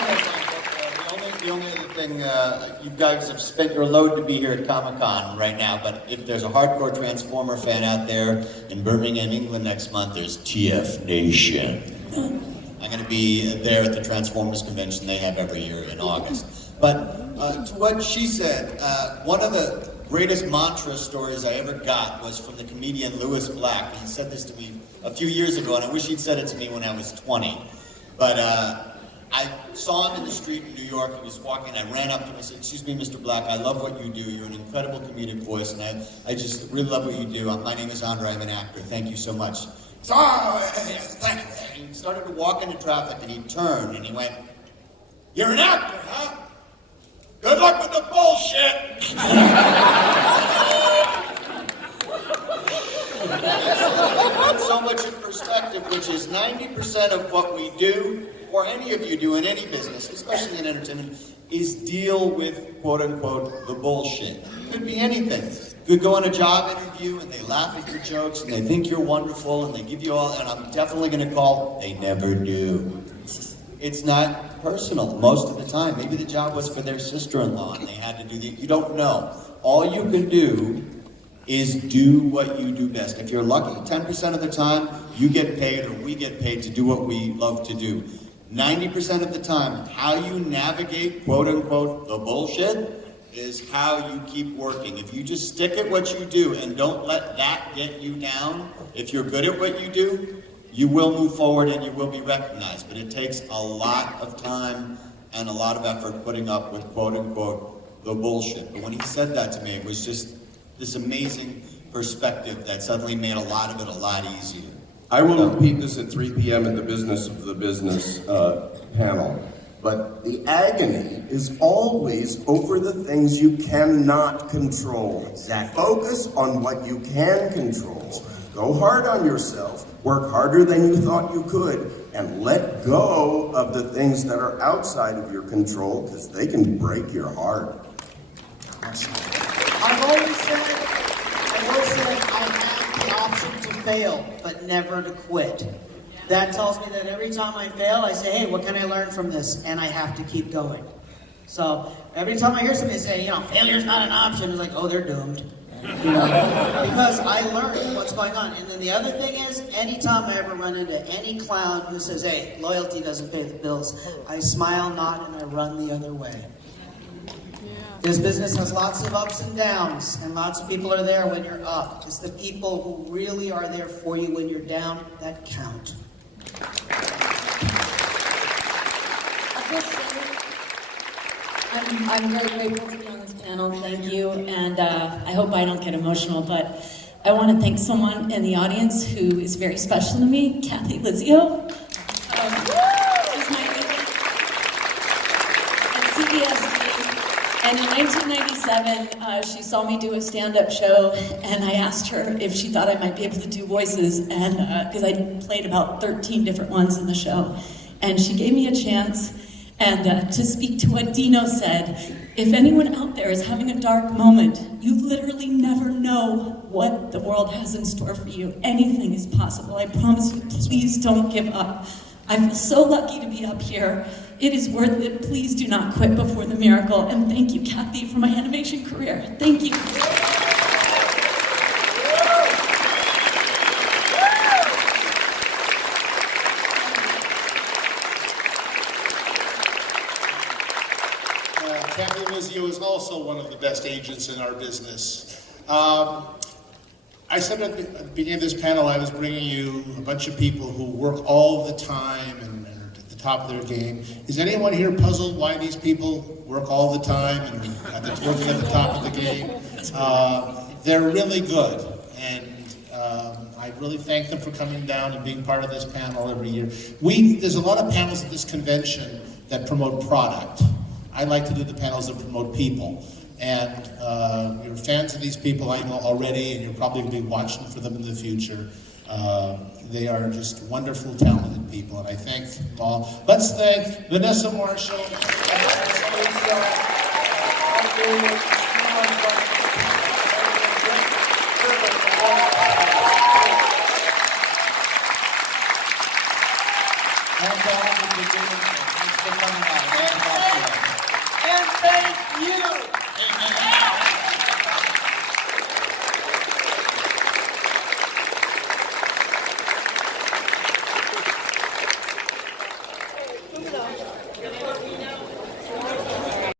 those lines, the only other thing, you guys have spent your load to be here at Comic-Con right now, but if there's a hardcore Transformer fan out there in Birmingham, England next month, there's TF Nation. I'm going to be there at the Transformers convention they have every year in August. But to what she said, one of the greatest mantra stories I ever got was from the comedian Lewis Black. He said this to me a few years ago, and I wish he'd said it to me when I was 20. But I saw him in the street in New York. He was walking. I ran up to him and said, "Excuse me, Mr. Black, I love what you do. You're an incredible comedic voice, and I just really love what you do. My name is Andrade. I'm an actor. Thank you so much." So, thank you. He started to walk into traffic, and he turned, and he went, "You're an actor, huh? Good luck with the bullshit." Put so much in perspective, which is 90% of what we do, or any of you do in any business, especially in entertainment, is deal with, quote unquote, the bullshit. It could be anything. You could go on a job interview and they laugh at your jokes and they think you're wonderful and they give you all, and I'm definitely going to call, they never do. It's not personal most of the time. Maybe the job was for their sister-in-law and they had to do you don't know. All you can do is do what you do best. If you're lucky, 10% of the time, you get paid or we get paid to do what we love to do. 90% of the time, how you navigate, quote unquote, the bullshit is how you keep working. If you just stick at what you do and don't let that get you down, if you're good at what you do, you will move forward and you will be recognized. But it takes a lot of time and a lot of effort putting up with, quote unquote, the bullshit. But when he said that to me, it was just this amazing perspective that suddenly made a lot of it a lot easier. I will repeat this at 3 p.m. at the Business of the Business panel. But the agony is always over the things you cannot control. Exactly. Focus on what you can control. Go hard on yourself. Work harder than you thought you could. And let go of the things that are outside of your control, because they can break your heart. I've always said I have the option to fail, but never to quit. that tells me that every time I fail, I say, hey, what can I learn from this? And I have to keep going. So every time I hear somebody say, failure's not an option, it's like, oh, they're doomed. Because I learned what's going on. And then the other thing is, anytime I ever run into any clown who says, hey, loyalty doesn't pay the bills, I smile, nod, and I run the other way. This business has lots of ups and downs, and lots of people are there when you're up. It's the people who really are there for you when you're down that count. I'm very grateful to be on this panel, thank you, and I hope I don't get emotional, but I want to thank someone in the audience who is very special to me, Kathy Lizio. She's my favorite at CBSD, and in 1997, she saw me do a stand-up show, and I asked her if she thought I might be able to do voices, and because I played about 13 different ones in the show, and she gave me a chance. And to speak to what Dino said, if anyone out there is having a dark moment, you literally never know what the world has in store for you. Anything is possible. I promise you, please don't give up. I feel so lucky to be up here. It is worth it. Please do not quit before the miracle. And thank you, Kathy, for my animation career. Thank you. Kathy Lizio is also one of the best agents in our business. I said at the beginning of this panel I was bringing you a bunch of people who work all the time and are at the top of their game. Is anyone here puzzled why these people work all the time and working at the top of the game? They're really good, and I really thank them for coming down and being part of this panel every year. There's a lot of panels at this convention that promote product. I like to do the panels that promote people. And you're fans of these people, I know already, and you're probably going to be watching for them in the future. They are just wonderful, talented people, and I thank them all. Let's thank Vanessa Marshall.